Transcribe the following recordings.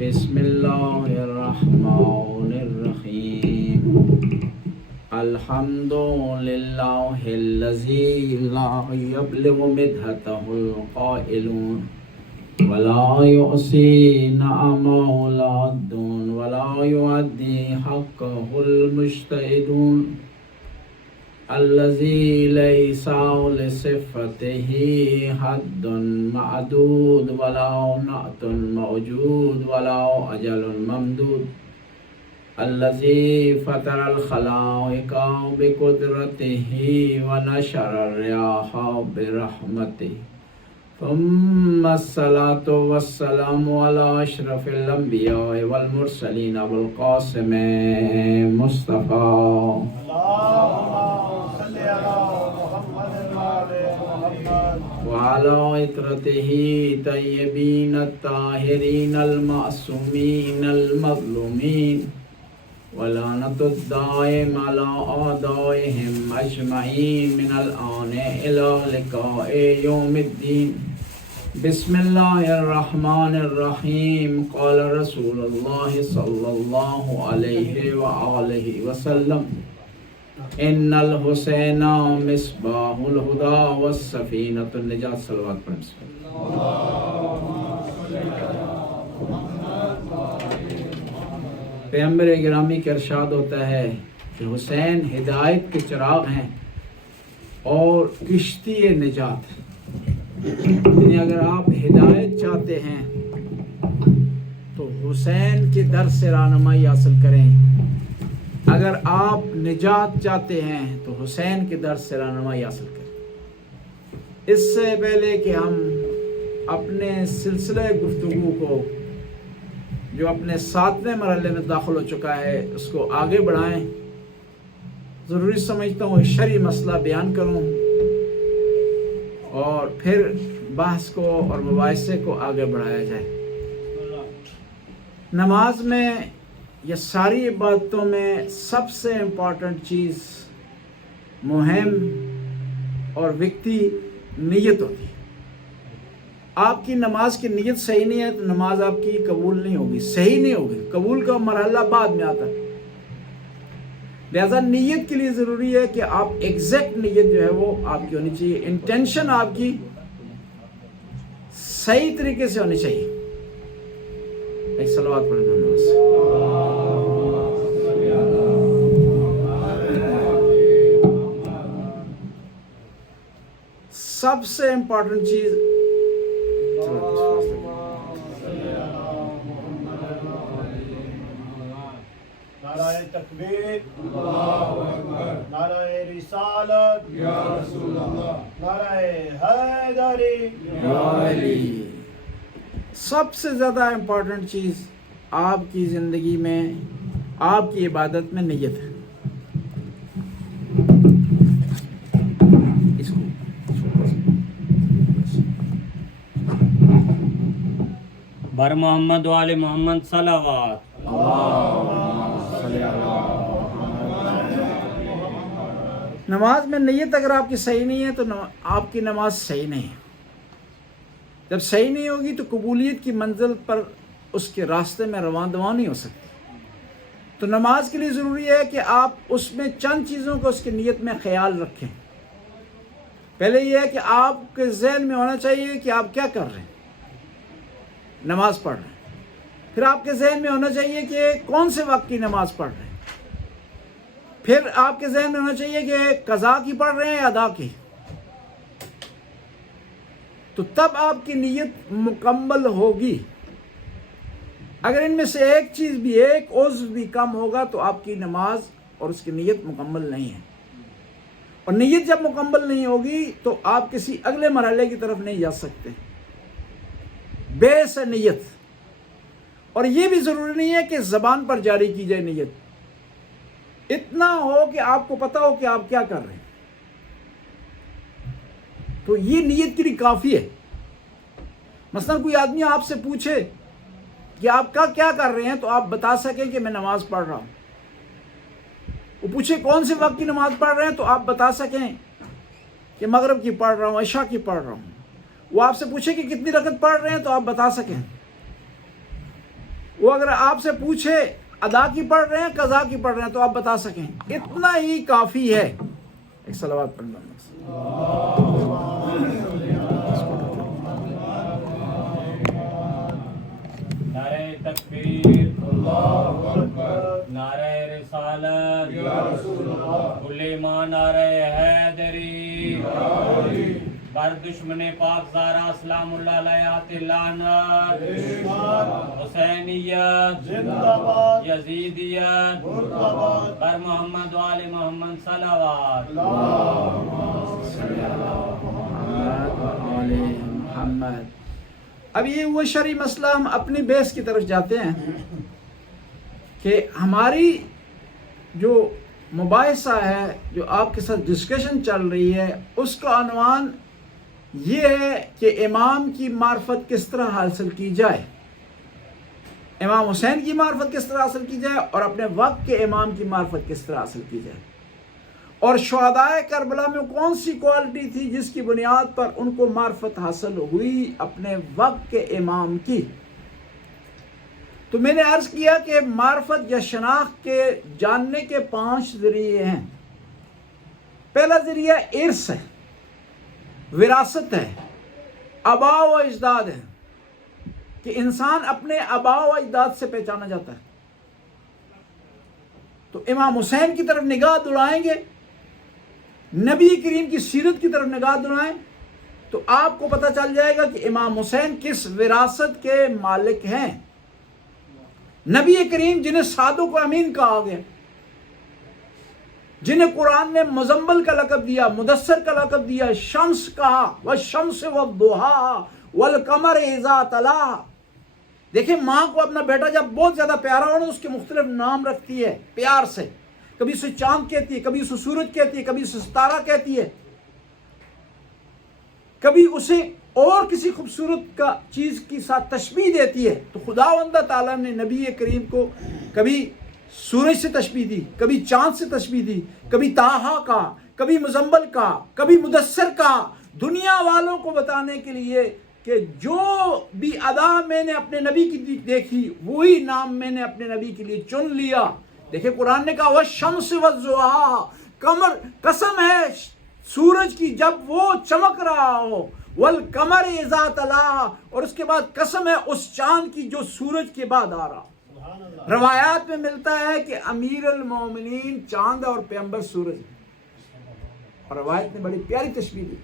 بسم اللہ الرحمن الرحیم الحمد للہ الذی لا یبلغ مدحتہ القائلون ولا یعصی نعمہ العادون ولا یؤدی حقہ المجتہدون الذی لیس لصفتہ حد معدود ولا نعت موجود ولا اجل ممدود الذی فطر الخلائق بقدرتہ ونشر الریاح برحمتہ ثم الصلاة والسلام علی اشرف الانبیاء والمرسلین ابو القاسم مصطفیٰ وعلى عطرته طيبين الطاهرين المعصومين المظلومين ولعنة الدائم على أعدائهم أجمعين من الآن إلى لقاء يوم الدين بسم الله الرحمن الرحيم قال رسول الله صلى الله عليه وآله وسلم ان الحسین مصباح الہدی والسفینۃ النجات صلوات پڑھیں پیغمبر گرامی کا ارشاد ہوتا ہے کہ حسین ہدایت کے چراغ ہیں اور کشتی نجات، یعنی اگر آپ ہدایت چاہتے ہیں تو حسین کے در سے رہنمائی حاصل کریں، اگر آپ نجات چاہتے ہیں تو حسین کے در سے رہنمائی حاصل کریں۔ اس سے پہلے کہ ہم اپنے سلسلہ گفتگو کو جو اپنے 7ویں مرحلے میں داخل ہو چکا ہے اس کو آگے بڑھائیں، ضروری سمجھتا ہوں شرعی مسئلہ بیان کروں اور پھر بحث کو اور مباحثے کو آگے بڑھایا جائے۔ نماز میں یہ ساری عبادتوں میں سب سے امپورٹنٹ چیز، مہم اور وقتی نیت ہوتی ہے۔ آپ کی نماز کی نیت صحیح نہیں ہے تو نماز آپ کی قبول نہیں ہوگی، صحیح نہیں ہوگی، قبول کا مرحلہ بعد میں آتا ہے۔ لہذا نیت کے لیے ضروری ہے کہ آپ ایگزیکٹ نیت جو ہے وہ آپ کی ہونی چاہیے، انٹینشن آپ کی صحیح طریقے سے ہونی چاہیے۔ ایک صلوات پڑھیں نماز سب سے امپورٹنٹ چیز نعرہ تکبیر، نعرہ رسالت یا رسول اللہ، نعرہ حیدری یا علی۔ سب سے زیادہ امپورٹنٹ چیز آپ کی زندگی میں، آپ کی عبادت میں نیت ہے۔ بر محمد و آل محمد صلوات۔ نماز میں نیت اگر آپ کی صحیح نہیں ہے تو آپ کی نماز صحیح نہیں ہے۔ جب صحیح نہیں ہوگی تو قبولیت کی منزل پر اس کے راستے میں رواں دواں نہیں ہو سکتی۔ تو نماز کے لیے ضروری ہے کہ آپ اس میں چند چیزوں کو اس کی نیت میں خیال رکھیں۔ پہلے یہ ہے کہ آپ کے ذہن میں ہونا چاہیے کہ آپ کیا کر رہے ہیں، نماز پڑھ رہے ہیں۔ پھر آپ کے ذہن میں ہونا چاہیے کہ کون سے وقت کی نماز پڑھ رہے ہیں۔ پھر آپ کے ذہن میں ہونا چاہیے کہ قضا کی پڑھ رہے ہیں یا ادا کی۔ تو تب آپ کی نیت مکمل ہوگی۔ اگر ان میں سے ایک چیز بھی، ایک عضو بھی کم ہوگا تو آپ کی نماز اور اس کی نیت مکمل نہیں ہے۔ اور نیت جب مکمل نہیں ہوگی تو آپ کسی اگلے مرحلے کی طرف نہیں جا سکتے۔ بیس ہے نیت، اور یہ بھی ضروری نہیں ہے کہ زبان پر جاری کی جائے نیت، اتنا ہو کہ آپ کو پتہ ہو کہ آپ کیا کر رہے ہیں، تو یہ نیت کے لیے کافی ہے۔ مثلا کوئی آدمی آپ سے پوچھے کہ آپ کیا کر رہے ہیں تو آپ بتا سکیں کہ میں نماز پڑھ رہا ہوں۔ وہ پوچھے کون سے وقت کی نماز پڑھ رہے ہیں تو آپ بتا سکیں کہ مغرب کی پڑھ رہا ہوں، عشاء کی پڑھ رہا ہوں۔ وہ آپ سے پوچھے کہ کتنی رکعت پڑھ رہے ہیں تو آپ بتا سکیں۔ وہ اگر آپ سے پوچھے ادا کی پڑھ رہے ہیں قضا کی پڑھ رہے ہیں تو آپ بتا سکیں، اتنا ہی کافی ہے۔ ایک صلوات پڑھ لیں۔ نعرہ تکبیر، نعرہ رسالت، کل ایمان، نعرہ حیدری، بر دشمن پاک زارا سلام اللہ علیہ لعنت، حسینیت زندہ باد، یزیدیت، مردہ باد، بر محمد و آل محمد صلوات۔ محمد۔ اب یہ وہ شرعی مسئلہ ہم اپنی بیس کی طرف جاتے ہیں کہ ہماری جو مباحثہ ہے، جو آپ کے ساتھ ڈسکشن چل رہی ہے، اس کا عنوان یہ ہے کہ امام کی معرفت کس طرح حاصل کی جائے، امام حسین کی معرفت کس طرح حاصل کی جائے، اور اپنے وقت کے امام کی معرفت کس طرح حاصل کی جائے، اور شہدائے کربلا میں کون سی کوالٹی تھی جس کی بنیاد پر ان کو معرفت حاصل ہوئی اپنے وقت کے امام کی۔ تو میں نے عرض کیا کہ معرفت یا شناخت کے جاننے کے 5 ذریعے ہیں۔ پہلا ذریعہ ارث ہے، وراثت ہے، آباء و اجداد ہے، کہ انسان اپنے آباء و اجداد سے پہچانا جاتا ہے۔ تو امام حسین کی طرف نگاہ دوڑائیں گے، نبی کریم کی سیرت کی طرف نگاہ دوڑائیں تو آپ کو پتہ چل جائے گا کہ امام حسین کس وراثت کے مالک ہیں۔ نبی کریم جنہیں صادق و امین کہا گیا، جنہیں قرآن نے مزمل کا لقب دیا، مدثر کا لقب دیا، شمس کہا، والشمس والضحیٰ والقمر اذا تلاہا۔ دیکھیں ماں کو اپنا بیٹا جب بہت زیادہ پیارا ہونا اس کے مختلف نام رکھتی ہے پیار سے، کبھی اسے چاند کہتی ہے، کبھی اسے سورج کہتی ہے، کبھی اسے ستارہ کہتی ہے، کبھی اسے اور کسی خوبصورت کا چیز کی ساتھ تشبیہ دیتی ہے۔ تو خداوند تعالیٰ نے نبی کریم کو کبھی سورج سے تشبیہ دی، کبھی چاند سے تشبیہ دی، کبھی طٰہٰ کا، کبھی مزمل کا، کبھی مدثر کا، دنیا والوں کو بتانے کے لیے کہ جو بھی ادا میں نے اپنے نبی کی دیکھی وہی نام میں نے اپنے نبی کے لیے چن لیا۔ دیکھیں قرآن نے کہا والشمس والضحیٰ، قمر قسم ہے سورج کی جب وہ چمک رہا ہو، والقمر اذا تلاہا، اور اس کے بعد قسم ہے اس چاند کی جو سورج کے بعد آ رہا۔ روایات میں ملتا ہے کہ امیر المومنین چاند اور پیغمبر سورج، اور روایت نے بڑی پیاری تشبیہ دی۔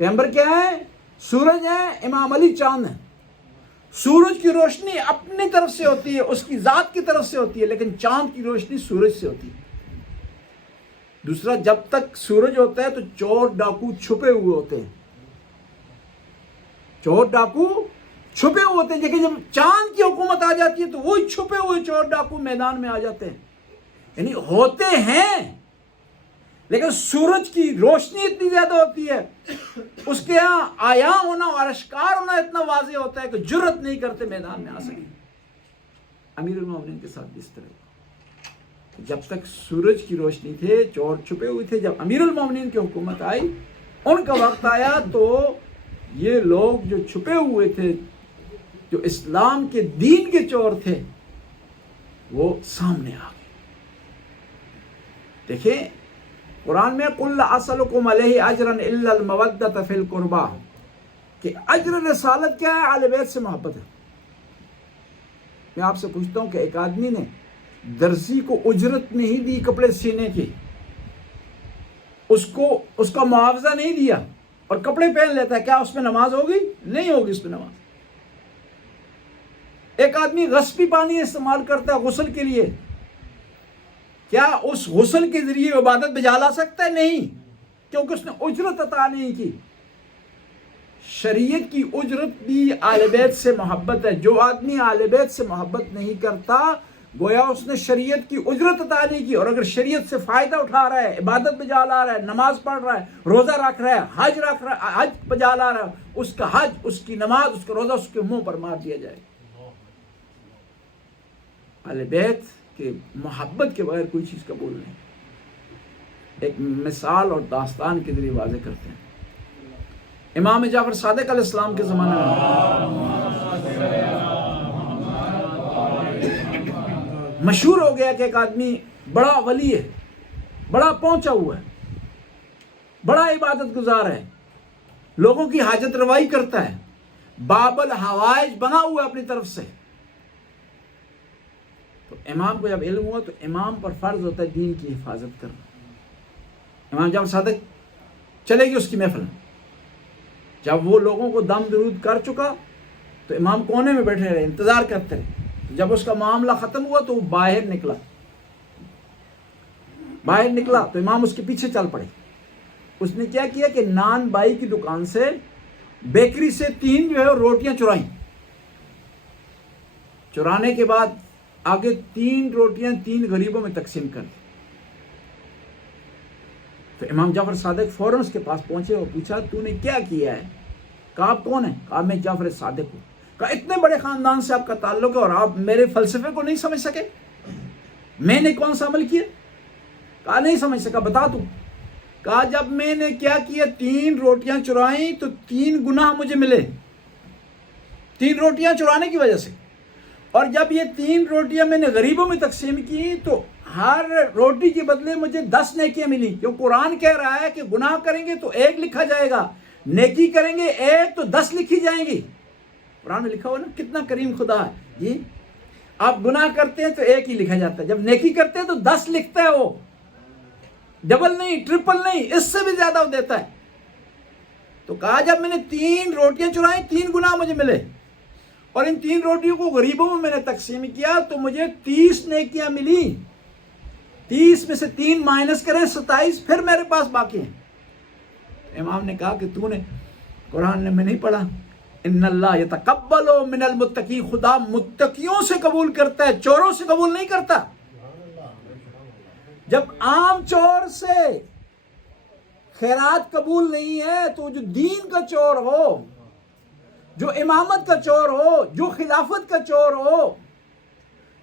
پیغمبر کیا ہے؟ سورج ہے، امام علی چاند ہے۔ سورج کی روشنی اپنی طرف سے ہوتی ہے، اس کی ذات کی طرف سے ہوتی ہے، لیکن چاند کی روشنی سورج سے ہوتی ہے۔ دوسرا، جب تک سورج ہوتا ہے تو چور ڈاکو چھپے ہوئے ہوتے ہیں، چور ڈاکو چھپے ہوئے ہوتے ہیں، لیکن جب چاند کی حکومت آ جاتی ہے تو وہی چھپے ہوئے چور ڈاکو میدان میں آ جاتے ہیں، یعنی ہوتے ہیں لیکن سورج کی روشنی اتنی زیادہ ہوتی ہے، اس کے یہاں آیا ہونا اور اشکار ہونا اتنا واضح ہوتا ہے کہ جرت نہیں کرتے میدان میں آ سکیں۔ امیر المومنین کے ساتھ بھی اس طرح جب تک سورج کی روشنی تھے چور چھپے ہوئے تھے، جب امیر المومنین کی حکومت آئی ان کا وقت آیا تو یہ لوگ جو چھپے ہوئے تھے، جو اسلام کے دین کے چور تھے، وہ سامنے آ گئے۔ دیکھیں قرآن میں قُلْ لَا أَسْأَلُكُمْ عَلَيْهِ أَجْرًا إِلَّا الْمَوَدَّةَ فِي الْقُرْبَى، کہ اجر رسالت کیا ہے؟ اہل بیت سے محبت ہے۔ میں آپ سے پوچھتا ہوں کہ ایک آدمی نے درزی کو اجرت نہیں دی کپڑے سینے کی، اس کا معاوضہ نہیں دیا اور کپڑے پہن لیتا ہے، کیا اس میں نماز ہوگی؟ نہیں ہوگی اس میں نماز۔ ایک آدمی غصبی پانی استعمال کرتا ہے غسل کے لیے، کیا اس غسل کے ذریعے عبادت بجا لا سکتا ہے؟ نہیں، کیونکہ اس نے اجرت عطا نہیں کی۔ شریعت کی اجرت بھی اہل بیت سے محبت ہے۔ جو آدمی اہل بیت سے محبت نہیں کرتا گویا اس نے شریعت کی اجرت عطا نہیں کی، اور اگر شریعت سے فائدہ اٹھا رہا ہے، عبادت بجا لا رہا ہے، نماز پڑھ رہا ہے، روزہ رکھ رہا ہے، حج رکھ رہا ہے، حج بجا لا رہا ہے، اس کا حج، اس کی نماز، اس کا روزہ اس کے منہ پر مار دیا جائے۔ اہل بیت کہ محبت کے بغیر کوئی چیز قبول نہیں۔ ایک مثال اور داستان کے ذریعے واضح کرتے ہیں۔ امام جعفر صادق علیہ السلام کے زمانے میں مشہور ہو گیا کہ ایک آدمی بڑا ولی ہے، بڑا پہنچا ہوا ہے، بڑا عبادت گزار ہے، لوگوں کی حاجت روائی کرتا ہے، باب الحوائج بنا ہوا ہے اپنی طرف سے. تو امام کو جب علم ہوا تو امام پر فرض ہوتا ہے دین کی حفاظت کرنا. امام جعفر صادق چلے گی اس کی محفل میں. جب وہ لوگوں کو دم درود کر چکا تو امام کونے میں بیٹھے رہے، انتظار کرتے رہے. جب اس کا معاملہ ختم ہوا تو وہ باہر نکلا تو امام اس کے پیچھے چل پڑے. اس نے کیا کیا کہ نان بائی کی دکان سے، بیکری سے 3 جو ہے روٹیاں چرائیں. چرانے کے بعد آگے 3 روٹیاں 3 غریبوں میں تقسیم کر دی. تو امام جعفر صادق فوراً اس کے پاس پہنچے اور پوچھا تو نے کیا کیا ہے؟ کہا آپ کون ہیں؟ کہا میں جعفر صادق ہوں. کہا اتنے بڑے خاندان سے آپ کا تعلق ہے اور آپ میرے فلسفے کو نہیں سمجھ سکے؟ میں نے کون سا عمل کیا؟ کہا نہیں سمجھ سکا، بتا دوں. کہا جب میں نے کیا کیا 3 روٹیاں چرائیں تو 3 گناہ مجھے ملے 3 روٹیاں چرانے کی وجہ سے. اور جب یہ 3 روٹیاں میں نے غریبوں میں تقسیم کی تو ہر روٹی کے بدلے مجھے 10 نیکیاں ملی. کیوں قرآن کہہ رہا ہے کہ گناہ کریں گے تو 1 لکھا جائے گا، نیکی کریں گے 1 تو 10 لکھی جائیں گی. قرآن میں لکھا ہوا نا، کتنا کریم خدا ہے جی. آپ گناہ کرتے ہیں تو 1 ہی لکھا جاتا ہے، جب نیکی کرتے ہیں تو 10 لکھتا ہے. وہ ڈبل نہیں، ٹرپل نہیں، اس سے بھی زیادہ وہ دیتا ہے. تو کہا جب میں نے 3 روٹیاں چرائیں 3 گناہ مجھے ملے اور ان 3 روٹیوں کو غریبوں میں نے تقسیم کیا تو مجھے 30 نیکیاں ملی. 30 میں سے 3 مائنس کریں 27 پھر میرے پاس باقی ہیں. امام نے کہا کہ تو نے قرآن میں نہیں پڑھا ان اللہ یتقبل من المتقین، خدا متقیوں سے قبول کرتا ہے، چوروں سے قبول نہیں کرتا. جب عام چور سے خیرات قبول نہیں ہے تو جو دین کا چور ہو، جو امامت کا چور ہو، جو خلافت کا چور ہو،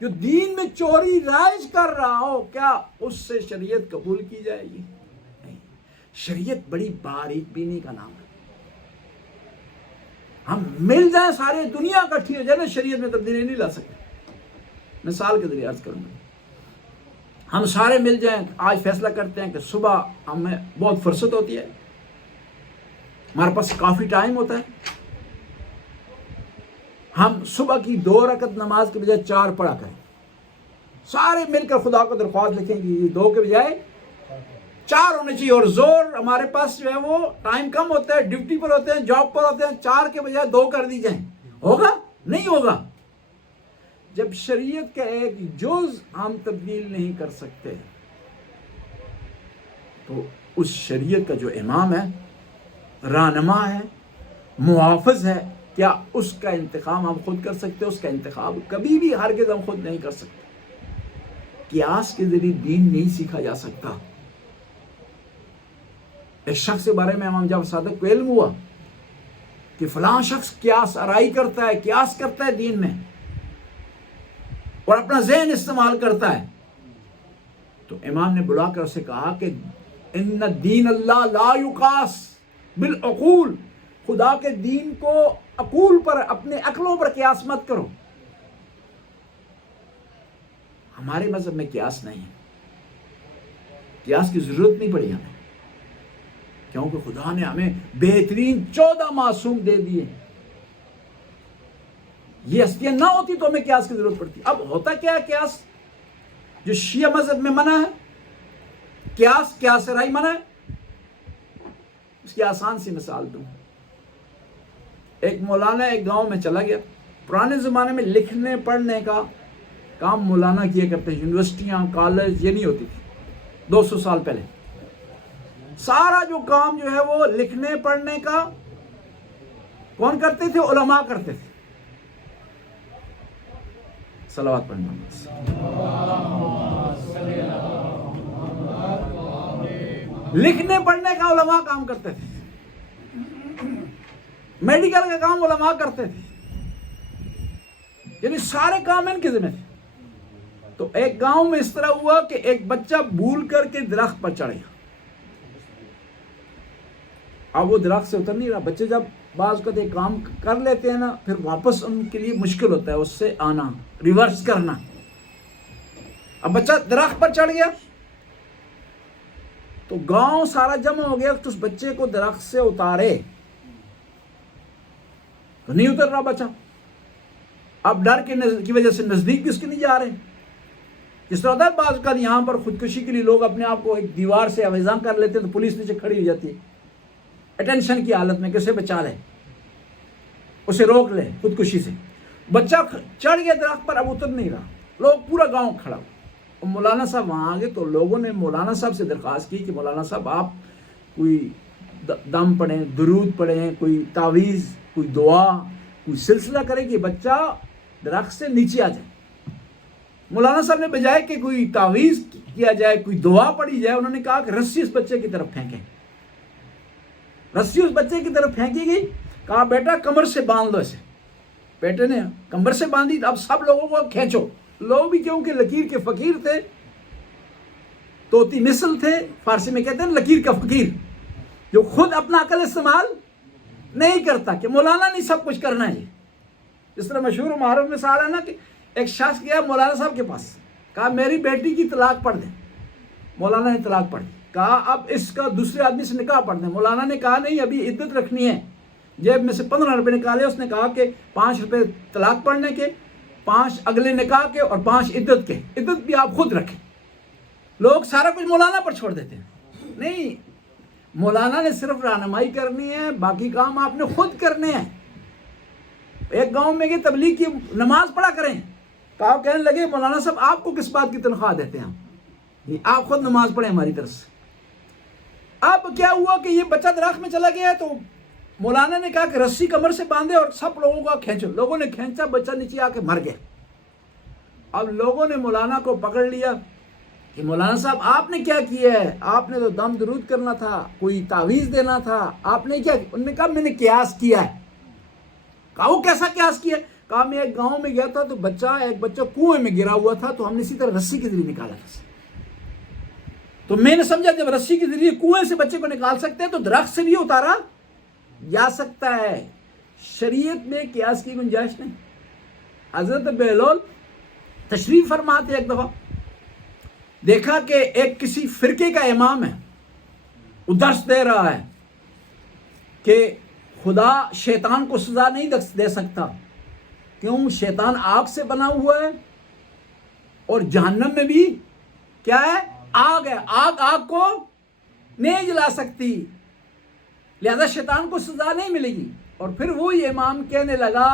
جو دین میں چوری رائج کر رہا ہو، کیا اس سے شریعت قبول کی جائے گی؟ نہیں. شریعت بڑی باریک بینی کا نام ہے. ہم مل جائیں سارے دنیا اکٹھی ہو جائے نا، شریعت میں تبدیلی نہیں لا سکتے. مثال کے ذریعے عرض کروں گا، ہم سارے مل جائیں، آج فیصلہ کرتے ہیں کہ صبح ہمیں بہت فرصت ہوتی ہے، ہمارے پاس کافی ٹائم ہوتا ہے، ہم صبح کی 2 رکعت نماز کے بجائے 4 پڑھا کریں. سارے مل کر خدا کو درخواست لکھیں کہ یہ 2 کے بجائے 4 ہونے چاہیے. اور زور ہمارے پاس جو ہے وہ ٹائم کم ہوتا ہے، ڈیوٹی پر ہوتے ہیں، جاب پر ہوتے ہیں، 4 کے بجائے 2 کر دی جائیں. ہوگا؟ نہیں ہوگا. جب شریعت کا ایک جز ہم تبدیل نہیں کر سکتے تو اس شریعت کا جو امام ہے، رہنما ہے، محافظ ہے، کیا اس کا انتخاب ہم خود کر سکتے؟ اس کا انتخاب کبھی بھی ہرگز ہم خود نہیں کر سکتے. قیاس کے ذریعے دین نہیں سیکھا جا سکتا. ایک شخص کے بارے میں امام جعفر صادق کو علم ہوا کہ فلاں شخص قیاس آرائی کرتا ہے، قیاس کرتا ہے دین میں اور اپنا ذہن استعمال کرتا ہے. تو امام نے بلا کر اسے کہا کہ ان دین اللہ لا یقاس بالعقول، خدا کے دین کو عقول پر، اپنے عقلوں پر قیاس مت کرو. ہمارے مذہب میں قیاس نہیں ہے، قیاس کی ضرورت نہیں پڑی ہمیں، کیونکہ خدا نے ہمیں بہترین 14 معصوم دے دیے. یہ ہستیاں نہ ہوتی تو ہمیں قیاس کی ضرورت پڑتی. اب ہوتا کیا ہے قیاس؟ جو شیعہ مذہب میں منع ہے قیاس رائی منع ہے. اس کی آسان سی مثال دوں. ایک مولانا ایک گاؤں میں چلا گیا. پرانے زمانے میں لکھنے پڑھنے کا کام مولانا کیا کرتے ہیں، یونیورسٹیاں کالج یہ نہیں ہوتی تھی 200 سال پہلے. سارا جو کام جو ہے وہ لکھنے پڑھنے کا کون کرتے تھے؟ علماء کرتے تھے. صلوات پڑھنا. لکھنے پڑھنے کا علماء کام کرتے تھے، میڈیکل کا کام علماء کرتے تھے، یعنی سارے کام ان کے ذمہ تھے. تو ایک گاؤں میں اس طرح ہوا کہ ایک بچہ بھول کر کے درخت پر چڑھ گیا. اب وہ درخت سے اتر نہیں رہا. بچے جب بعض کو ایک کام کر لیتے ہیں نا، پھر واپس ان کے لیے مشکل ہوتا ہے اس سے آنا، ریورس کرنا. اب بچہ درخت پر چڑھ گیا تو گاؤں سارا جمع ہو گیا تو اس بچے کو درخت سے اتارے تو نہیں اتر رہا بچہ. اب ڈر کی وجہ سے نزدیک بھی اس کے نہیں جا رہے. جس طرح ہوتا ہے بعض اوقات یہاں پر خودکشی کے لیے لوگ اپنے آپ کو ایک دیوار سے آویزاں کر لیتے ہیں تو پولیس نیچے کھڑی ہو جاتی ہے اٹینشن کی حالت میں کہ اسے بچا لے, اسے روک لے خودکشی سے. بچہ چڑھ گیا درخت پر, اب اتر نہیں رہا. لوگ پورا گاؤں کھڑا. اور مولانا صاحب وہاں آ گئے تو لوگوں نے مولانا صاحب سے درخواست کی کہ مولانا صاحب آپ کوئی دم پڑھیں, درود پڑھیں, کوئی تعویذ, کوئی دعا, کوئی سلسلہ کریں کہ بچہ درخت سے نیچے آ جائے. مولانا صاحب نے بجائے کہ کوئی تعویذ کیا جائے, کوئی دعا پڑھی جائے, انہوں نے کہا کہ رسی اس بچے کی طرف پھینکیں. رسی اس بچے کی طرف پھینکی گئی. کہا بیٹا کمر سے باندھ لو اسے. بیٹے نے کمر سے باندھی. اب سب لوگوں کو کھینچو. لوگ بھی کیونکہ لکیر کے فقیر تھے, طوطی مثل تھے, فارسی میں کہتے ہیں لکیر کا فقیر, جو خود اپنا عقل استعمال نہیں کرتا کہ مولانا نہیں سب کچھ کرنا ہے. جس طرح مشہور و معروف مثال ہے نا کہ ایک شخص گیا مولانا صاحب کے پاس, کہا میری بیٹی کی طلاق پڑھ دیں. مولانا نے طلاق پڑھی. کہا اب اس کا دوسرے آدمی سے نکاح پڑھ دیں. مولانا نے کہا نہیں, ابھی عدت رکھنی ہے. جیب میں سے 15 روپے نکالے. اس نے کہا کہ 5 روپے طلاق پڑھنے کے, 5 اگلے نکاح کے, اور 5 عدت کے. عدت بھی آپ خود رکھیں. لوگ سارا کچھ مولانا پر چھوڑ دیتے ہیں. نہیں, مولانا نے صرف رہنمائی کرنی ہے, باقی کام آپ نے خود کرنے ہیں. ایک گاؤں میں گئے, تبلیغ کی نماز پڑھا کریں. کہا کہنے لگے مولانا صاحب آپ کو کس بات کی تنخواہ دیتے ہیں, آپ خود نماز پڑھیں ہماری طرف سے. اب کیا ہوا کہ یہ بچہ درخت میں چلا گیا تو مولانا نے کہا کہ رسی کمر سے باندھے اور سب لوگوں کو کھینچو. لوگوں نے کھینچا, بچہ نیچے آ کے مر گیا. اب لوگوں نے مولانا کو پکڑ لیا کہ مولانا صاحب آپ نے کیا کیا ہے, آپ نے تو دم درود کرنا تھا, کوئی تعویذ دینا تھا, آپ نے کیا. انہوں نے کہا میں نے قیاس کیا ہے. کہا وہ کیسا قیاس کیا؟ کہا میں ایک گاؤں میں گیا تھا تو ایک بچہ کنویں میں گرا ہوا تھا, تو ہم نے اسی طرح رسی کے ذریعے نکالا تھا. تو میں نے سمجھا جب رسی کے ذریعے کنویں سے بچے کو نکال سکتے ہیں تو درخت سے بھی اتارا جا سکتا ہے. شریعت میں قیاس کی گنجائش نہیں. حضرت بہلول تشریف فرماتے ایک دفعہ, دیکھا کہ ایک کسی فرقے کا امام ہے, وہ درس دے رہا ہے کہ خدا شیطان کو سزا نہیں دے سکتا. کیوں؟ شیطان آگ سے بنا ہوا ہے اور جہنم میں بھی کیا ہے, آگ ہے. آگ کو نہیں جلا سکتی, لہذا شیطان کو سزا نہیں ملے گی. اور پھر وہی امام کہنے لگا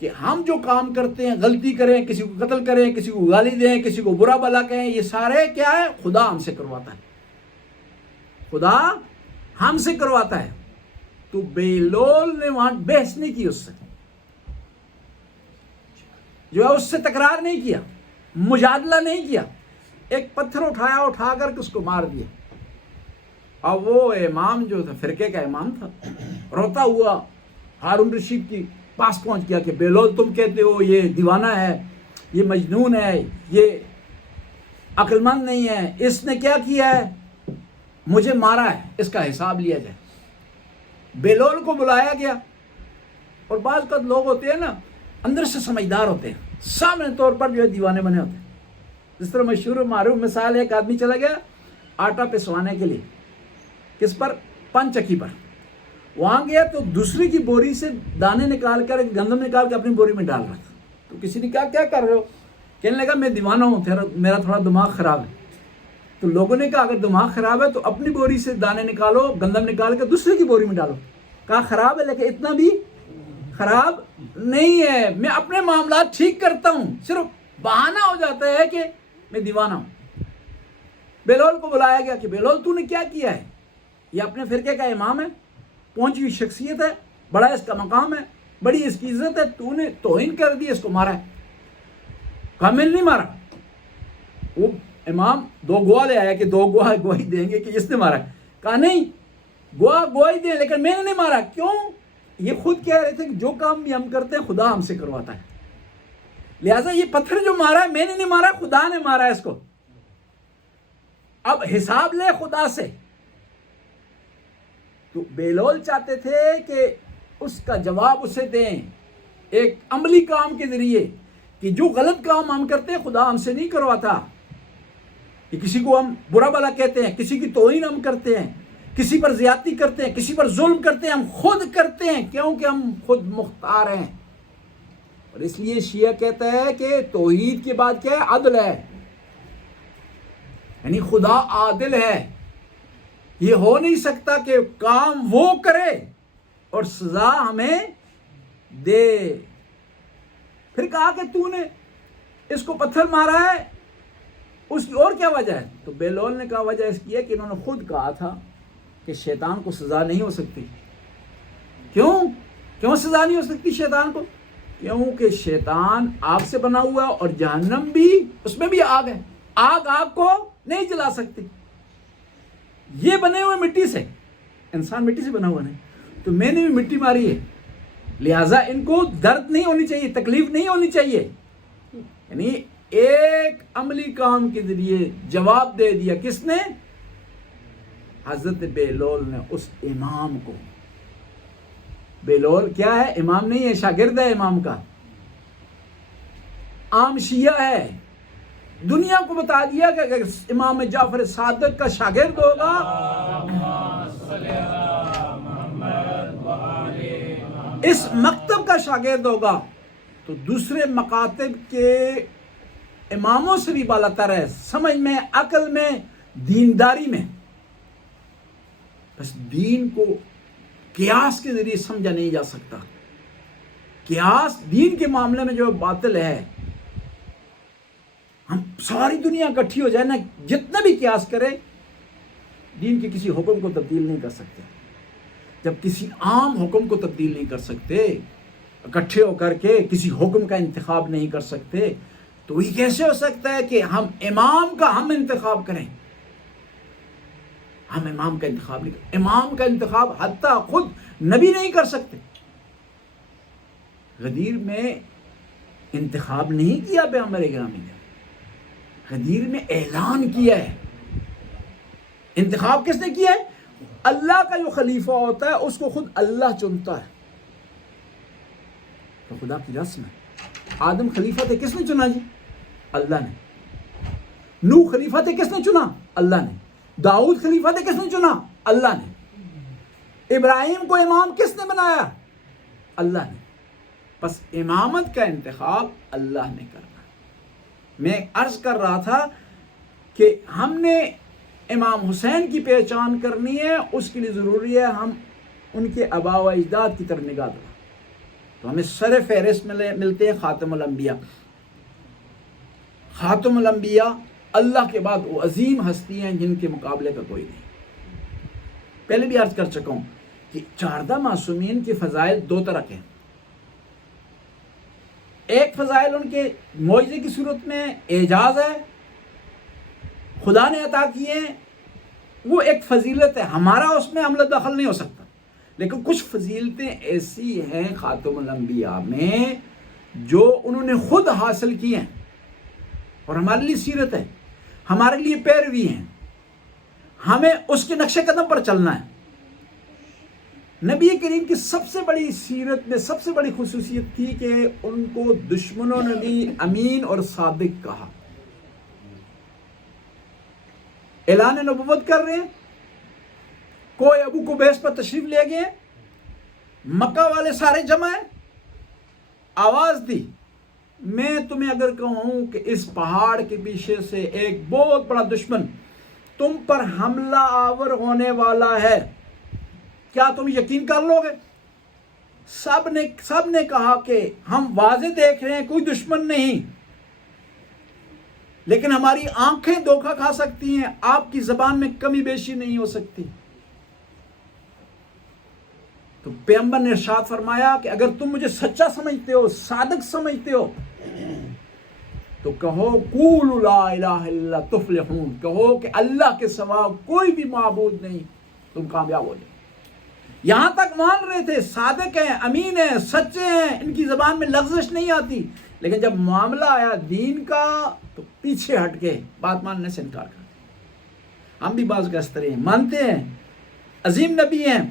کہ ہم جو کام کرتے ہیں, غلطی کریں, کسی کو قتل کریں, کسی کو گالی دیں, کسی کو برا بھلا کہیں, یہ سارے کیا ہے, خدا ہم سے کرواتا ہے. خدا ہم سے کرواتا ہے. تو بہلول نے وہاں بحث نہیں کی, اس سے جو ہے اس سے تکرار نہیں کیا, مجادلہ نہیں کیا. ایک پتھر اٹھا کر کے اس کو مار دیا. اب وہ امام جو تھا, فرقے کا امام تھا, روتا ہوا ہارون رشید کی پاس پہنچ گیا کہ بہلول تم کہتے ہو یہ دیوانہ ہے, یہ مجنون ہے, یہ عقل مند نہیں ہے, اس نے کیا کیا ہے, مجھے مارا ہے, اس کا حساب لیا جائے. بہلول کو بلایا گیا. اور بعض اوقات لوگ ہوتے ہیں نا اندر سے سمجھدار ہوتے ہیں, سامنے طور پر جو ہے دیوانے بنے ہوتے ہیں. جس طرح مشہور و معروف مثال ہے, ایک آدمی چلا گیا آٹا پسوانے کے لیے, کس پر, پن چکی پر. وہاں گیا تو دوسری کی بوری سے دانے نکال کر, گندم نکال کے اپنی بوری میں ڈال رہا تھا. تو کسی نے کہا کیا کر رہے ہو؟ کہنے لگا میں دیوانہ ہوں, میرا تھوڑا دماغ خراب ہے. تو لوگوں نے کہا اگر دماغ خراب ہے تو اپنی بوری سے دانے نکالو, گندم نکال کے دوسرے کی بوری میں ڈالو. کہا خراب ہے لیکن اتنا بھی خراب نہیں ہے, میں اپنے معاملات ٹھیک کرتا ہوں, صرف بہانہ ہو جاتا ہے کہ میں دیوانہ ہوں. بہلول کو بلایا گیا کہ بہلول تو نے کیا کیا ہے, یہ اپنے فرقے کا امام ہے, پہنچی ہوئی شخصیت ہے, بڑا اس کا مقام ہے, بڑی اس کی عزت ہے, تو نے توہین کر دی, اس کو مارا ہے. کہا میں نے نہیں مارا. وہ امام 2 گواہ لے آیا کہ 2 گواہ گواہی دیں گے کہ اس نے مارا ہے. کہا نہیں, گواہ گواہی دیں لیکن میں نے نہیں مارا. کیوں؟ یہ خود کہہ رہے تھے کہ جو کام بھی ہم کرتے ہیں خدا ہم سے کرواتا ہے, لہٰذا یہ پتھر جو مارا ہے میں نے نہیں مارا, خدا نے مارا ہے اس کو. اب حساب لے خدا سے. تو بہلول چاہتے تھے کہ اس کا جواب اسے دیں ایک عملی کام کے ذریعے کہ جو غلط کام ہم کرتے ہیں خدا ہم سے نہیں کرواتا, کہ کسی کو ہم برا بلا کہتے ہیں، کسی کی توہین ہم کرتے ہیں، کسی پر زیادتی کرتے ہیں، کسی پر ظلم کرتے ہیں، ہم خود کرتے ہیں کیونکہ ہم خود مختار ہیں۔ اور اس لیے شیعہ کہتا ہے کہ توحید کے بعد کیا ہے؟ عدل ہے، یعنی خدا عادل ہے۔ یہ ہو نہیں سکتا کہ کام وہ کرے اور سزا ہمیں دے۔ پھر کہا کہ تو نے اس کو پتھر مارا ہے، اس کی اور کیا وجہ ہے؟ تو بیلول نے کہا وجہ اس کی ہے کہ انہوں نے خود کہا تھا کہ شیطان کو سزا نہیں ہو سکتی۔ کیوں سزا نہیں ہو سکتی شیطان کو؟ کیونکہ شیطان آگ سے بنا ہوا ہے اور جہنم بھی، اس میں بھی آگ ہے، آگ کو نہیں جلا سکتی۔ یہ بنے ہوئے مٹی سے، انسان مٹی سے بنا ہوا نہیں، تو میں نے بھی مٹی ماری ہے، لہٰذا ان کو درد نہیں ہونی چاہیے، تکلیف نہیں ہونی چاہیے۔ یعنی ایک عملی کام کے ذریعے جواب دے دیا کس نے؟ حضرت بیلول نے اس امام کو۔ بیلول کیا ہے؟ امام نہیں ہے، شاگرد ہے امام کا، عام شیعہ ہے۔ دنیا کو بتا دیا کہ اگر امام جعفر صادق کا شاگرد ہوگا اس مکتب کا شاگرد ہوگا تو دوسرے مکاتب کے اماموں سے بھی بالا تر ہے، سمجھ میں، عقل میں، دینداری میں۔ بس دین کو قیاس کے ذریعے سمجھا نہیں جا سکتا۔ قیاس دین کے معاملے میں جو باطل ہے، ہم ساری دنیا اکٹھی ہو جائے نا، جتنا بھی قیاس کرے، دین کے کسی حکم کو تبدیل نہیں کر سکتے۔ جب کسی عام حکم کو تبدیل نہیں کر سکتے، اکٹھے ہو کر کے کسی حکم کا انتخاب نہیں کر سکتے، تو یہ کیسے ہو سکتا ہے کہ ہم امام کا ہم انتخاب کریں؟ ہم امام کا انتخاب نہیں کریں۔ امام کا انتخاب حتیٰ خود نبی نہیں کر سکتے۔ غدیر میں انتخاب نہیں کیا پیغمبر گرامی نے، غدیر میں اعلان کیا ہے۔ انتخاب کس نے کیا ہے؟ اللہ کا جو خلیفہ ہوتا ہے اس کو خود اللہ چنتا ہے، تو خدا کی رسم ہے۔ آدم خلیفہ تھے، کس نے چنا جی؟ اللہ نے۔ نوح خلیفہ تھے، کس نے چنا؟ اللہ نے۔ داؤد خلیفہ تھے، کس نے چنا؟ اللہ نے۔ ابراہیم کو امام کس نے بنایا؟ اللہ نے۔ بس امامت کا انتخاب اللہ نے کرنا۔ میں عرض کر رہا تھا کہ ہم نے امام حسین کی پہچان کرنی ہے، اس کے لیے ضروری ہے ہم ان کے آباء و اجداد کی طرف نگاہ دیں۔ تو ہمیں سر فہرست ملتے ہیں خاتم الانبیاء۔ خاتم الانبیاء اللہ کے بعد وہ عظیم ہستی ہیں جن کے مقابلے کا کوئی نہیں۔ پہلے بھی عرض کر چکا ہوں کہ 14 معصومین کے فضائل دو طرح کے ہیں۔ ایک فضائل ان کے معجزے کی صورت میں اعجاز ہے، خدا نے عطا کیے، وہ ایک فضیلت ہے، ہمارا اس میں عمل دخل نہیں ہو سکتا۔ لیکن کچھ فضیلتیں ایسی ہیں خاتم الانبیاء میں جو انہوں نے خود حاصل کی ہیں اور ہمارے لیے سیرت ہے، ہمارے لیے پیروی ہیں، ہمیں اس کے نقش قدم پر چلنا ہے۔ نبی کریم کی سب سے بڑی سیرت میں سب سے بڑی خصوصیت تھی کہ ان کو دشمنوں نے بھی امین اور صادق کہا۔ اعلان نبوت کر رہے ہیں، کوئی ابو قبیس پر تشریف لے گئے، مکہ والے سارے جمع ہیں، آواز دی، میں تمہیں اگر کہوں کہ اس پہاڑ کے پیچھے سے ایک بہت بڑا دشمن تم پر حملہ آور ہونے والا ہے، کیا تم یقین کر لو گے؟ سب نے کہا کہ ہم واضح دیکھ رہے ہیں کوئی دشمن نہیں، لیکن ہماری آنکھیں دھوکہ کھا سکتی ہیں، آپ کی زبان میں کمی بیشی نہیں ہو سکتی۔ تو پیغمبر نے ارشاد فرمایا کہ اگر تم مجھے سچا سمجھتے ہو، صادق سمجھتے ہو، تو کہو قولوا لا الہ الا اللہ تفلحون، کہو کہ اللہ کے سوا کوئی بھی معبود نہیں، تم کامیاب ہو جاؤ۔ یہاں تک مان رہے تھے، صادق ہیں، امین ہیں، سچے ہیں، ان کی زبان میں لغزش نہیں آتی، لیکن جب معاملہ آیا دین کا تو پیچھے ہٹ کے بات ماننے سے انکار کرتے۔ ہم بھی بعض کا اس طرح ہیں، مانتے ہیں، عظیم نبی ہیں،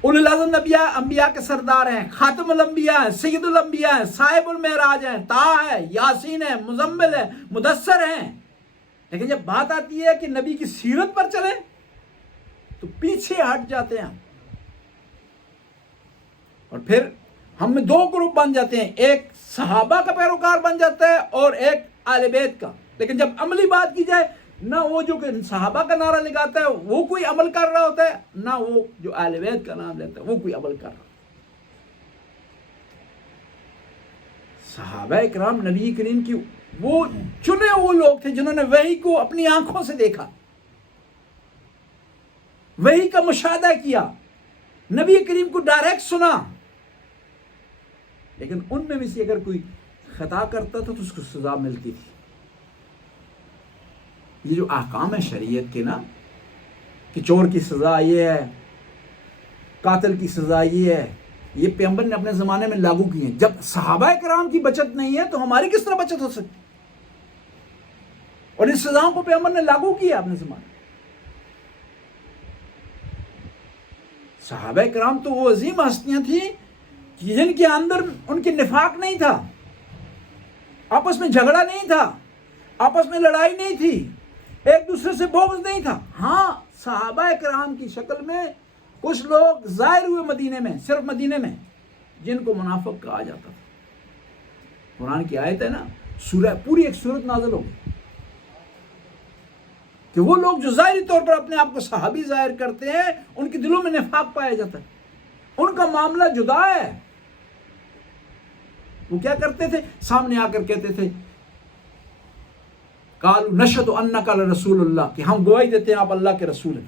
اولو العزم انبیاء کے سردار ہیں، خاتم الانبیاء ہیں، سید الانبیاء ہیں، صاحب المعراج ہیں، طٰہٰ ہے، یاسین ہے، مزمل ہے، مدثر ہیں، لیکن جب بات آتی ہے کہ نبی کی سیرت پر چلیں تو پیچھے ہٹ جاتے ہیں. اور پھر ہم میں دو گروپ بن جاتے ہیں، ایک صحابہ کا پیروکار بن جاتا ہے اور ایک اہل بیت کا. لیکن جب عملی بات کی جائے، نہ وہ جو کہ صحابہ کا نعرہ لگاتا ہے وہ کوئی عمل کر رہا ہوتا ہے، نہ وہ جو اہل بیت کا نام لیتا ہے وہ کوئی عمل کر رہا ہوتا ہے. صحابہ اکرام نبی کریم کی وہ چنے وہ لوگ تھے جنہوں نے وحی کو اپنی آنکھوں سے دیکھا، وحی کا مشاہدہ کیا، نبی کریم کو ڈائریکٹ سنا. لیکن ان میں سے اگر کوئی خطا کرتا تھا تو اس کو سزا ملتی تھی. یہ جو احکام ہے شریعت کے نا، کہ چور کی سزا یہ ہے، قاتل کی سزا یہ ہے، یہ پیغمبر نے اپنے زمانے میں لاگو کی ہیں. جب صحابہ کرام کی بچت نہیں ہے تو ہماری کس طرح بچت ہو سکتی؟ اور اس سزاؤں کو پیغمبر نے لاگو کیا اپنے زمانے میں. صحابہ کرام تو وہ عظیم ہستیاں تھیں جن کے اندر ان کے نفاق نہیں تھا، آپس میں جھگڑا نہیں تھا، آپس میں لڑائی نہیں تھی، ایک دوسرے سے بغض نہیں تھا. ہاں صحابہ کرام کی شکل میں کچھ لوگ ظاہر ہوئے مدینے میں، صرف مدینے میں، جن کو منافق کہا جاتا تھا. قرآن کی آیت ہے نا، سورہ پوری ایک سورت نازل ہو گئی کہ وہ لوگ جو ظاہری طور پر اپنے آپ کو صحابی ظاہر کرتے ہیں ان کے دلوں میں نفاق پایا جاتا ہے. ان کا معاملہ جدا ہے. وہ کیا کرتے تھے؟ سامنے آ کر کہتے تھے قالوا نشهد انک لرسول اللہ، کہ ہم گواہی دیتے ہیں آپ اللہ کے رسول ہیں.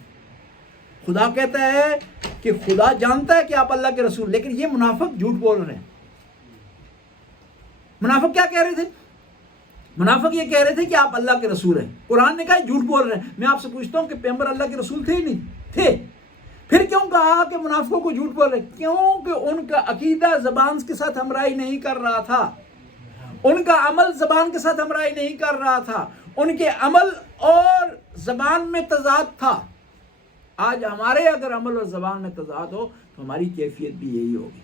خدا کہتا ہے کہ خدا جانتا ہے کہ آپ اللہ کے رسول، لیکن یہ منافق جھوٹ بول رہے ہیں. منافق کیا کہہ رہے تھے؟ منافق یہ کہہ رہے تھے کہ آپ اللہ کے رسول ہیں. قرآن نے کہا جھوٹ بول رہے ہیں. میں آپ سے پوچھتا ہوں کہ پیغمبر اللہ کے رسول تھے ہی نہیں تھے؟ پھر کیوں کہا کہ منافقوں کو جھوٹ بول رہے؟ کیونکہ ان کا عقیدہ زبان کے ساتھ ہمراہی نہیں کر رہا تھا، ان کا عمل زبان کے ساتھ ہمراہی نہیں کر رہا تھا، ان کے عمل اور زبان میں تضاد تھا. آج ہمارے اگر عمل اور زبان میں تضاد ہو تو ہماری کیفیت بھی یہی ہوگی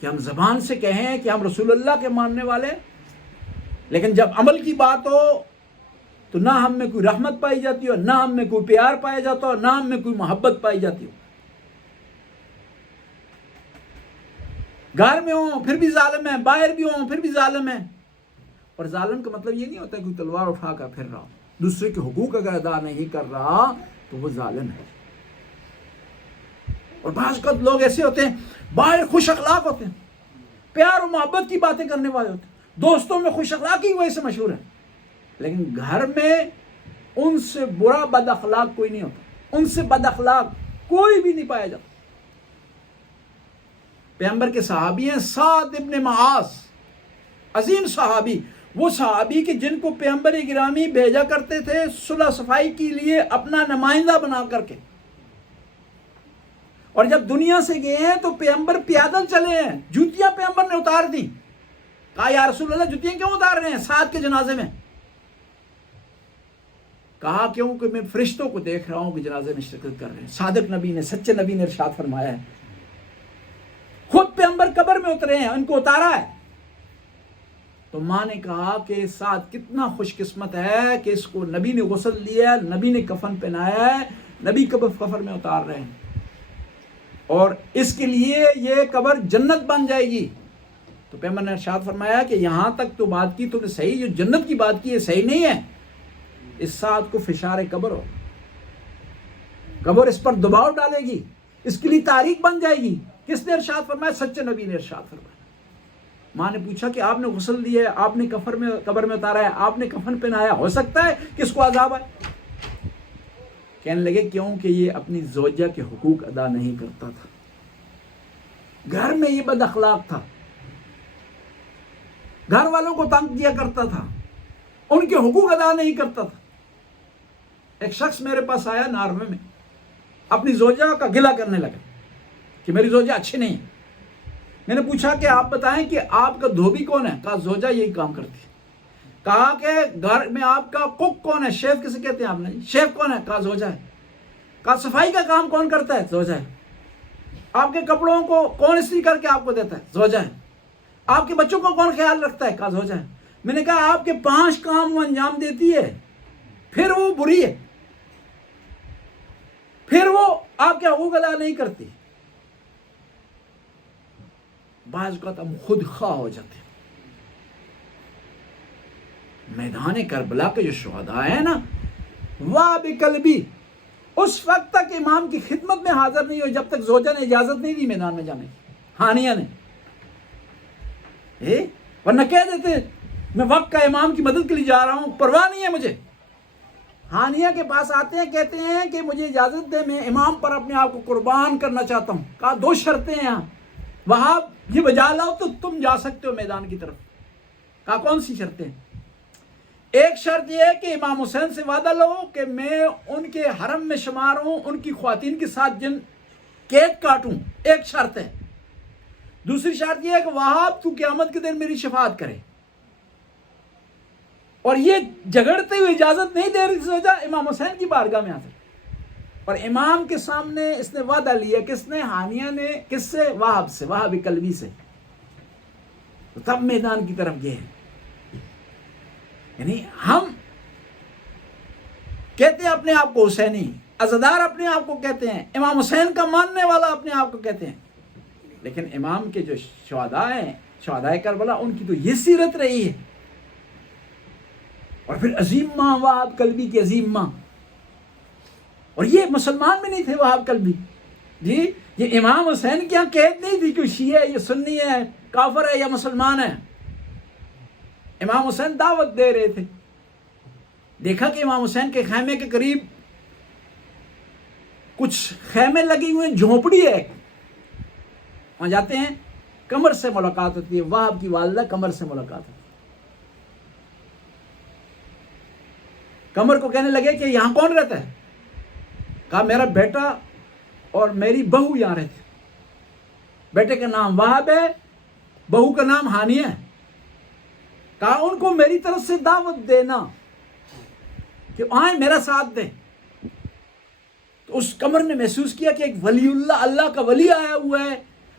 کہ ہم زبان سے کہیں کہ ہم رسول اللہ کے ماننے والے، لیکن جب عمل کی بات ہو تو نہ ہم میں کوئی رحمت پائی جاتی ہو، نہ ہم میں کوئی پیار پایا جاتا ہو، نہ ہم میں کوئی محبت پائی جاتی ہو. گھر میں ہوں پھر بھی ظالم ہے، باہر بھی ہوں پھر بھی ظالم ہے. اور ظالم کا مطلب یہ نہیں ہوتا کہ کوئی تلوار اٹھا کر پھر رہا ہو، دوسرے کے حقوق اگر ادا نہیں کر رہا تو وہ ظالم ہے. اور بعض اوقات لوگ ایسے ہوتے ہیں باہر خوش اخلاق ہوتے ہیں، پیار و محبت کی باتیں کرنے والے ہوتے ہیں، دوستوں میں خوش اخلاقی کی وجہ سے مشہور ہے، لیکن گھر میں ان سے برا بد اخلاق کوئی نہیں ہوتا، ان سے بد اخلاق کوئی بھی نہیں پایا جاتا. پیغمبر کے صحابی ہیں سعد ابن معاذ، عظیم صحابی، وہ صحابی کہ جن کو پیغمبر گرامی بھیجا کرتے تھے صلح صفائی کے لیے اپنا نمائندہ بنا کر کے. اور جب دنیا سے گئے ہیں تو پیغمبر پیادل چلے ہیں، جوتیاں پیغمبر نے اتار دی. کہا یا رسول اللہ جوتیاں کیوں اتار رہے ہیں سعد کے جنازے میں؟ کہا کیونکہ میں فرشتوں کو دیکھ رہا ہوں کہ جنازے میں شرکت کر رہے ہیں. صادق نبی نے، سچے نبی نے ارشاد فرمایا ہے، خود پیغمبر قبر میں اترے ہیں، ان کو اتارا ہے. تو ماں نے کہا کہ سعد کتنا خوش قسمت ہے کہ اس کو نبی نے غسل دیا، نبی نے کفن پہنایا ہے، نبی قبر میں اتار رہے ہیں، اور اس کے لیے یہ قبر جنت بن جائے گی. تو پیغمبر نے ارشاد فرمایا کہ یہاں تک تو بات کی تو نے صحیح، جو جنت کی بات کی ہے صحیح نہیں ہے. اس سعد کو فشار قبر ہو، قبر اس پر دباؤ ڈالے گی، اس کے لیے تاریخ بن جائے گی. کس نے ارشاد فرمایا؟ سچے نبی نے ارشاد فرمایا. ماں نے پوچھا کہ آپ نے غسل دیا ہے، آپ نے قبر میں اتارا ہے، آپ نے کفن پہنایا، ہو سکتا ہے کہ اس کو عذاب آئے؟ کہنے لگے کیونکہ یہ اپنی زوجہ کے حقوق ادا نہیں کرتا تھا، گھر میں یہ بد اخلاق تھا، گھر والوں کو تنگ کیا کرتا تھا، ان کے حقوق ادا نہیں کرتا تھا. ایک شخص میرے پاس آیا ناروے میں، اپنی زوجہ کا گلہ کرنے لگا کہ میری زوجہ اچھی نہیں ہے. میں نے پوچھا کہ آپ بتائیں کہ آپ کا دھوبی کون ہے؟ کہا زوجہ یہی کام کرتی ہے. کہا کہ گھر میں آپ کا کک کون ہے؟ شیف کسے کہتے ہیں آپ نے؟ شیف کون ہے؟ کہا زوجہ ہے. کہا صفائی کا کام کون کرتا ہے؟ زوجہ ہے. آپ کے کپڑوں کو کون استری کر کے آپ کو دیتا ہے؟ زوجہ ہے. آپ کے بچوں کو کون خیال رکھتا ہے؟ کہا زوجہ ہے. میں نے کہا آپ کے 5 کام وہ انجام دیتی ہے، پھر وہ بری ہے، پھر وہ آپ کے حقوق ادا نہیں کرتی، بعض اوقات ہم خود خواہ ہو جاتے ہیں۔ میدان کربلا کے جو شہداء ہیں نا، واہ بقلبی، اس وقت تک امام کی خدمت میں حاضر نہیں ہوئی جب تک زوجہ نے اجازت نہیں دی میدان میں جانے کی، ہانیہ نے، ورنہ کہہ دیتے میں وقت کا امام کی مدد کے لیے جا رہا ہوں، پرواہ نہیں ہے مجھے۔ ہانیہ کے پاس آتے ہیں، کہتے ہیں کہ مجھے اجازت دے، میں امام پر اپنے آپ کو قربان کرنا چاہتا ہوں۔ کہا 2 شرطیں ہیں یہاں، وہاں یہ بجا لاؤ تو تم جا سکتے ہو میدان کی طرف۔ کہا کون سی شرطیں؟ ایک شرط یہ ہے کہ امام حسین سے وعدہ لو کہ میں ان کے حرم میں شمار ہوں، ان کی خواتین کے ساتھ جن کیک کاٹوں، ایک شرط ہے۔ دوسری شرط یہ ہے کہ وہاب تو قیامت کے دن میری شفاعت کرے۔ اور یہ جھگڑتے ہوئے اجازت نہیں دے رہی سوچا امام حسین کی بارگاہ میں حاضر، اور امام کے سامنے اس نے وعدہ لیا، کس نے؟ ہانیہ نے۔ کس سے؟ وہاب سے، وہاب قلبی سے۔ تو تب میدان کی طرف گئے۔ یعنی ہم کہتے ہیں اپنے آپ کو حسینی، عزادار اپنے آپ کو کہتے ہیں، امام حسین کا ماننے والا اپنے آپ کو کہتے ہیں، لیکن امام کے جو شہداء ہیں، شہداء کربلا، ان کی تو یہ سیرت رہی ہے۔ اور پھر عظیم ماں، وہاب قلبی کی عظیم ماں، اور یہ مسلمان بھی نہیں تھے وہاب قلبی جی، یہ امام حسین کی یہاں قید نہیں تھی کہ شیعہ ہے، یہ سنی ہے، کافر ہے یا مسلمان ہے۔ امام حسین دعوت دے رہے تھے، دیکھا کہ امام حسین کے خیمے کے قریب کچھ خیمے لگے ہوئے، جھونپڑی ہے، وہاں جاتے ہیں، قمر سے ملاقات ہوتی ہے، وہاب کی والدہ قمر سے ملاقات ہوتی ہے۔ قمر کو کہنے لگے کہ یہاں کون رہتا ہے؟ کہا میرا بیٹا اور میری بہو یہاں رہتے، بیٹے کا نام وہاب ہے، بہو کا نام ہانیہ ہے۔ کہا ان کو میری طرف سے دعوت دینا کہ آئیں میرا ساتھ دیں۔ تو اس قمر نے محسوس کیا کہ ایک ولی اللہ، اللہ کا ولی آیا ہوا ہے،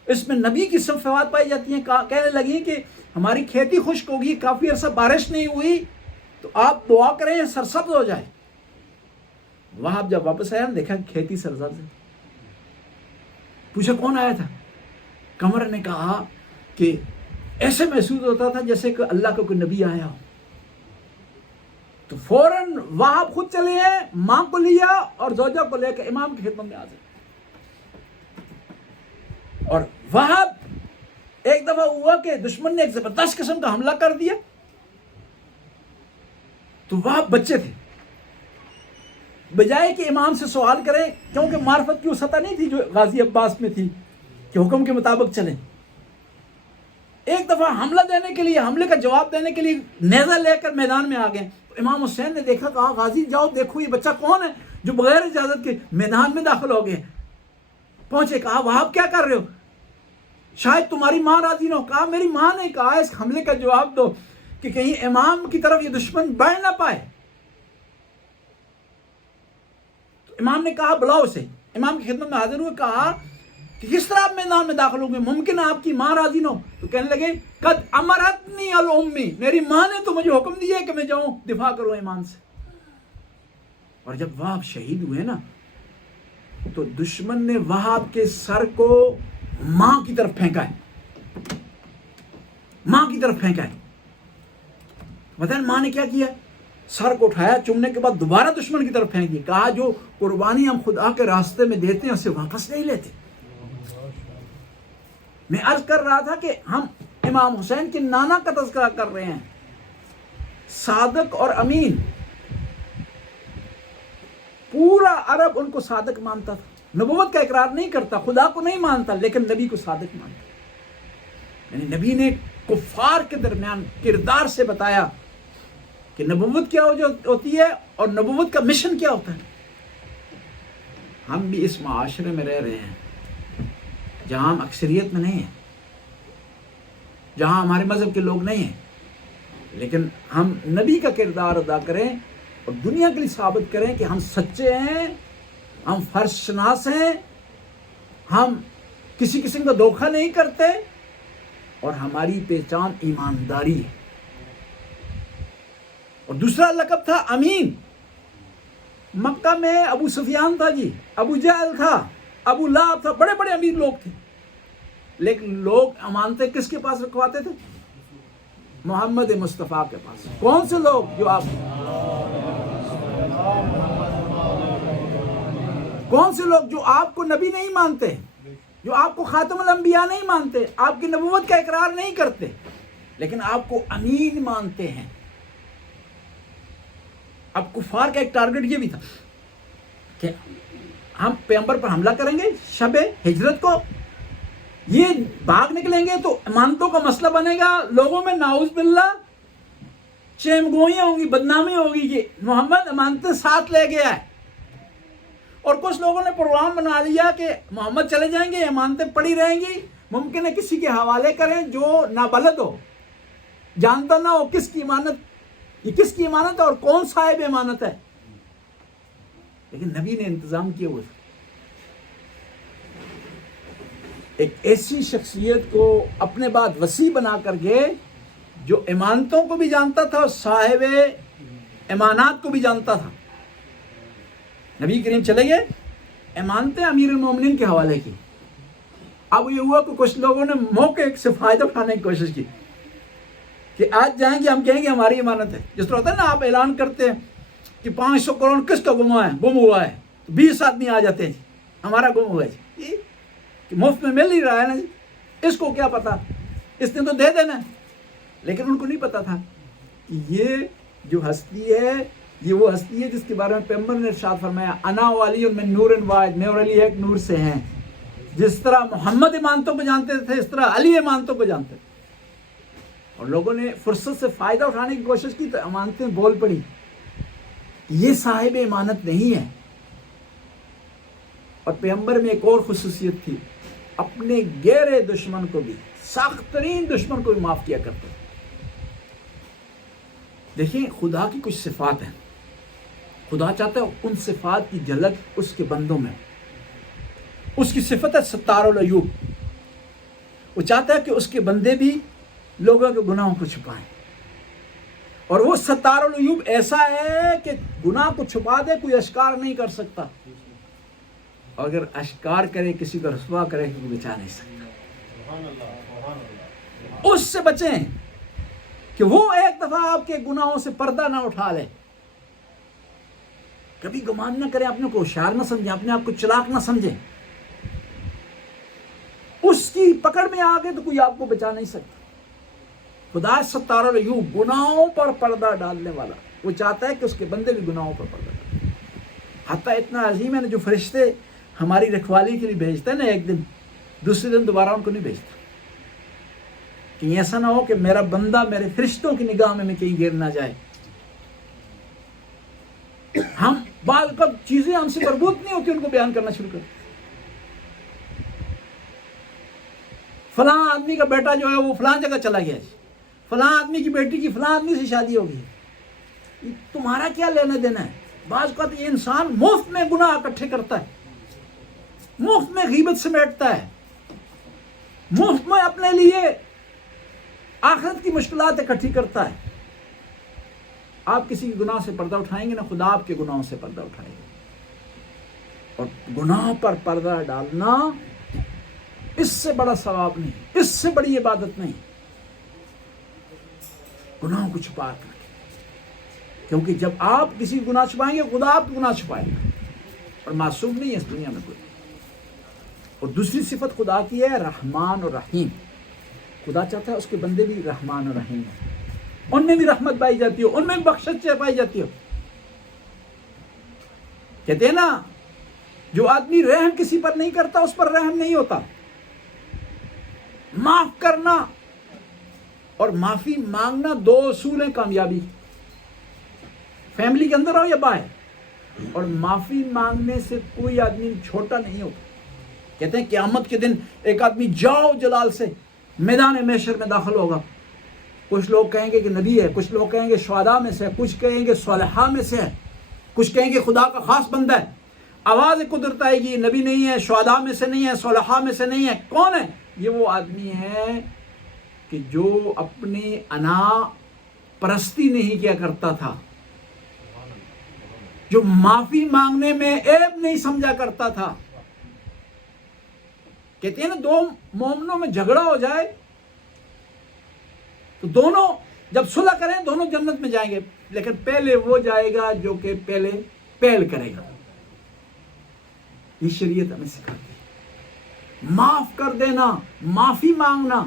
اس میں نبی کی صفات پائی جاتی ہیں۔ کہنے لگی کہ ہماری کھیتی خشک ہوگی، کافی عرصہ بارش نہیں ہوئی، تو آپ دعا کریں سرسبز ہو جائے۔ وہاں جب واپس آیا دیکھا کھیتی سرسبز ہے۔ پوچھا کون آیا تھا؟ قمر نے کہا کہ ایسے محسوس ہوتا تھا جیسے کہ اللہ کا کوئی نبی آیا ہو۔ تو فوراً وہاب خود چلے ہیں، ماں کو لیا اور زوجہ کو لے کے امام کی خدمت میں حاضر۔ اور وہاب ایک دفعہ ہوا کہ دشمن نے ایک زبردست قسم کا حملہ کر دیا، تو وہاب بچے تھے، بجائے کہ امام سے سوال کریں، کیونکہ معرفت کی وہ سطح نہیں تھی جو غازی عباس میں تھی کہ حکم کے مطابق چلیں، ایک دفعہ حملہ دینے کے لیے، حملے کا جواب دینے کے لیے نیزہ لے کر میدان میں آ گئے۔ تو امام حسین نے دیکھا، کہا غازی جاؤ دیکھو یہ بچہ کون ہے جو بغیر اجازت کے میدان میں داخل ہو گئے۔ پہنچے، کہا وہاب کیا کر رہے ہو؟ شاید تمہاری ماں راضی نہ ہو۔ کہا میری ماں نے کہا اس حملے کا جواب دو کہ کہیں امام کی طرف یہ دشمن بڑھ نہ پائے۔ تو امام نے کہا بلاؤ اسے، امام کی خدمت میں حاضر ہوئے، کہا کہ کس طرح آپ میدان میں داخل ہوں گے؟ ممکن ہے آپ کی ماں راضی نہ ہو۔ تو کہنے لگے قد امرتنی الامی، میری ماں نے تو مجھے حکم دیا ہے کہ میں جاؤں دفاع کروں ایمان سے۔ اور جب وہاب شہید ہوئے نا، تو دشمن نے وہاب کے سر کو ماں کی طرف پھینکا ہے، ماں کی طرف پھینکا ہے۔ بتائیں ماں نے کیا کیا؟ سر کو اٹھایا، چومنے کے بعد دوبارہ دشمن کی طرف پھینک دیا۔ کہا جو قربانی ہم خدا کے راستے میں دیتے ہیں اسے واپس نہیں لیتے۔ میں عرض کر رہا تھا کہ ہم امام حسین کے نانا کا تذکرہ کر رہے ہیں، صادق اور امین، پورا عرب ان کو صادق مانتا تھا، نبوت کا اقرار نہیں کرتا، خدا کو نہیں مانتا، لیکن نبی کو صادق مانتا۔ یعنی نبی نے کفار کے درمیان کردار سے بتایا کہ نبوت کیا ہوتی ہے اور نبوت کا مشن کیا ہوتا ہے۔ ہم بھی اس معاشرے میں رہ رہے ہیں جہاں ہم اکثریت میں نہیں ہیں، جہاں ہمارے مذہب کے لوگ نہیں ہیں، لیکن ہم نبی کا کردار ادا کریں اور دنیا کے لیے ثابت کریں کہ ہم سچے ہیں، ہم فرض شناس ہیں، ہم کسی قسم کا دھوکہ نہیں کرتے، اور ہماری پہچان ایمانداری ہے۔ اور دوسرا لقب تھا امین، مکہ میں ابو سفیان تھا جی، ابو جہل تھا، ابو لہب تھا، بڑے بڑے امیر لوگ تھے، لیکن لوگ امانتیں کس کے پاس رکھواتے تھے؟ محمد مصطفیٰ کے پاس۔ کون سے لوگ؟ جو آپ، کون سے لوگ جو آپ کو نبی نہیں مانتے، جو آپ کو خاتم الانبیاء نہیں مانتے، آپ کی نبوت کا اقرار نہیں کرتے، لیکن آپ کو امین مانتے ہیں۔ اب کفار کا ایک ٹارگٹ یہ بھی تھا کہ ہم پیغمبر پر حملہ کریں گے شب ہجرت کو، یہ بھاگ نکلیں گے تو امانتوں کا مسئلہ بنے گا، لوگوں میں نعوذ باللہ چیم گوئیاں ہوں گی، بدنامی ہوگی کہ محمد امانتیں ساتھ لے گیا ہے۔ اور کچھ لوگوں نے پروگرام بنا لیا کہ محمد چلے جائیں گے، امانتیں پڑی رہیں گی، ممکن ہے کسی کے حوالے کریں جو نابلد ہو، جانتا نہ ہو کس کی امانت، یہ کس کی امانت ہے اور کون صاحب امانت ہے، لیکن نبی نے انتظام کیا ہوا تھا۔ ایک ایسی شخصیت کو اپنے بعد وسیع بنا کر کے جو امانتوں کو بھی جانتا تھا اور صاحب امانات کو بھی جانتا تھا۔ نبی کریم چلے گئے، امانتیں امیر المومنین کے حوالے کی۔ اب یہ ہوا کہ کچھ لوگوں نے موقع سے فائدہ اٹھانے کی کوشش کی کہ آج جائیں گے، ہم کہیں گے ہماری امانت ہے۔ جس طرح ہوتا ہے نا، آپ اعلان کرتے ہیں کہ 500 کروڑ کس کا گم ہوا ہے، 20 آدمی آ جاتے ہیں جی ہمارا گم ہوا ہے جی، کہ مفت میں مل ہی رہا ہے نا جی، اس کو کیا پتا، اس نے تو دے دینا۔ لیکن ان کو نہیں پتا تھا کہ یہ جو ہستی ہے، یہ وہ ہستی ہے جس کے بارے میں پیغمبر نے ارشاد فرمایا، انا ولی من نور واحد، میں اور علی ایک نور سے ہیں۔ جس طرح محمد امانتوں کو جانتے تھے، اس طرح علی امانتوں کو جانتے تھے۔ اور لوگوں نے فرصت سے فائدہ اٹھانے کی کوشش کی تو امانتیں بول پڑی، یہ صاحب امانت نہیں ہے۔ اور پیغمبر میں ایک اور خصوصیت تھی، اپنے گہرے دشمن کو بھی، سخت ترین دشمن کو بھی معاف کیا کرتے۔ دیکھیں خدا کی کچھ صفات ہیں، خدا چاہتا ہے ان صفات کی جھلک اس کے بندوں میں۔ اس کی صفت ہے ستار العیوب، وہ چاہتا ہے کہ اس کے بندے بھی لوگوں کے گناہوں کو چھپائیں، اور وہ ستار العیوب ایسا ہے کہ گناہ کو چھپا دے، کوئی اشکار نہیں کر سکتا، اور اگر اشکار کرے کسی کو رسوا کرے تو بچا نہیں سکتا۔ اس سے بچیں کہ وہ ایک دفعہ آپ کے گناہوں سے پردہ نہ اٹھا لے۔ کبھی گمان نہ کریں، اپنے کو ہوشیار نہ سمجھیں، اپنے آپ کو چلاک نہ سمجھیں۔ اس کی پکڑ میں آ گئے تو کوئی آپ کو بچا نہیں سکتا۔ خدا ستار العیوب، گناہوں پر پردہ ڈالنے والا، وہ چاہتا ہے کہ اس کے بندے بھی گناہوں پر پردہ ڈالیں۔ حتیٰ اتنا عظیم ہے نا، جو فرشتے ہماری رکھوالی کے لیے بھیجتے ہیں نا، ایک دن دوسرے دن دوبارہ ان کو نہیں بھیجتا، کہ ایسا نہ ہو کہ میرا بندہ میرے فرشتوں کی نگاہ میں کہیں گر نہ جائے۔ ہم بعض کب چیزیں ہم سے مربوط نہیں ہوتی، ان کو بیان کرنا شروع کرتے، فلاں آدمی کا بیٹا جو ہے وہ فلاں جگہ چلا گیا جی، فلاں آدمی کی بیٹی کی فلاں آدمی سے شادی ہو گئی، تمہارا کیا لینا دینا ہے؟ بعض اوقات یہ انسان مفت میں گناہ اکٹھے کرتا ہے، مفت میں غیبت سمیٹتا ہے، مفت میں اپنے لیے آخرت کی مشکلات اکٹھی کرتا ہے۔ آپ کسی کے گناہ سے پردہ اٹھائیں گے نا، خدا آپ کے گناہوں سے پردہ اٹھائے گا۔ اور گناہ پر پردہ ڈالنا، اس سے بڑا ثواب نہیں، اس سے بڑی عبادت نہیں، گناہوں کو چھپا کر کے۔ کیونکہ جب آپ کسی گناہ چھپائیں گے، خدا آپ کے گناہ چھپائے گا، اور معصوم نہیں ہے اس دنیا میں کوئی۔ اور دوسری صفت خدا کی ہے رحمان اور رحیم۔ خدا چاہتا ہے اس کے بندے بھی رحمان اور رحیم ہیں، ان میں بھی رحمت پائی جاتی ہو، ان میں بھی بخشش پائی جاتی ہو۔ کہتے ہیں نا، جو آدمی رحم کسی پر نہیں کرتا اس پر رحم نہیں ہوتا۔ معاف کرنا اور معافی مانگنا دو اصول ہیں کامیابی، فیملی کے اندر ہو یا باہر۔ اور معافی مانگنے سے کوئی آدمی چھوٹا نہیں ہوتا۔ کہتے ہیں قیامت کے دن ایک آدمی جاؤ جلال سے میدان محشر میں داخل ہوگا، کچھ لوگ کہیں گے کہ نبی ہے، کچھ لوگ کہیں گے شہداء میں سے ہے، کچھ کہیں گے صالحاء میں سے ہے، کچھ کہیں گے خدا کا خاص بندہ ہے۔ آواز قدرت آئے گی، نبی نہیں ہے، شہداء میں سے نہیں ہے، صالحاء میں سے نہیں ہے۔ کون ہے یہ؟ وہ آدمی ہے کہ جو اپنی انا پرستی نہیں کیا کرتا تھا، جو معافی مانگنے میں عیب نہیں سمجھا کرتا تھا. کہتے ہیں نا دو مومنوں میں جھگڑا ہو جائے تو دونوں جب صلح کریں دونوں جنت میں جائیں گے، لیکن پہلے وہ جائے گا جو کہ پہلے پہل کرے گا. یہ شریعت ہمیں سکھاتی ہے. معاف کر دینا، معافی مانگنا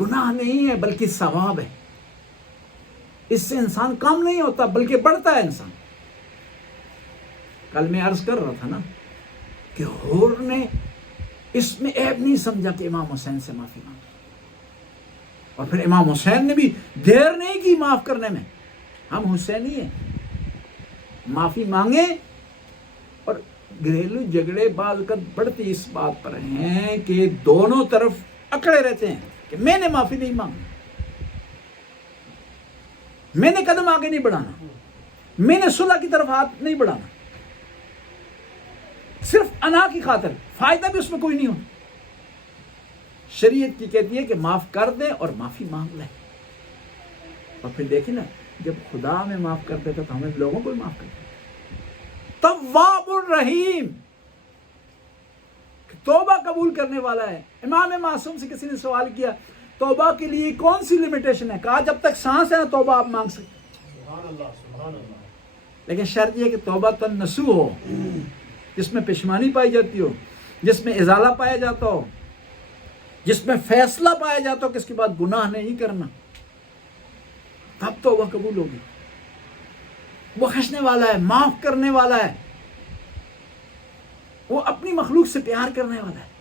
گناہ نہیں ہے بلکہ ثواب ہے. اس سے انسان کم نہیں ہوتا بلکہ بڑھتا ہے انسان. کل میں عرض کر رہا تھا نا کہ حور نے اس میں عیب نہیں سمجھا کہ امام حسین سے معافی مانگی، اور پھر امام حسین نے بھی دیر نہیں کی معاف کرنے میں. ہم حسینی ہیں، معافی مانگیں. اور گھریلو جھگڑے بعض اوقات بڑھتی اس بات پر ہیں کہ دونوں طرف اکڑے رہتے ہیں کہ میں نے معافی نہیں مانگی، میں نے قدم آگے نہیں بڑھانا، میں نے صلح کی طرف ہاتھ نہیں بڑھانا، صرف انا کی خاطر، فائدہ بھی اس میں کوئی نہیں ہوتا. شریعت کی کہتی ہے کہ معاف کر دیں اور معافی مانگ لیں. اور پھر دیکھیں نا جب خدا ہمیں معاف کر دیتا تو ہمیں لوگوں کو بھی معاف کر دیتا. تواب الرحیم، توبہ قبول کرنے والا ہے. امام معصوم سے کسی نے سوال کیا توبہ کے لیے کون سی لمیٹیشن ہے؟ کہا جب تک سانس ہے نا توبہ آپ مانگ سکتے، لیکن شرط یہ کہ توبہ نصوح ہو، جس میں پشمانی پائی جاتی ہو، جس میں ازالہ پایا جاتا ہو، جس میں فیصلہ پایا جاتا ہو کہ اس کے بعد گناہ نہیں کرنا، تب توبہ قبول ہوگی. وہ بخشنے والا ہے، معاف کرنے والا ہے، وہ اپنی مخلوق سے پیار کرنے والا ہے.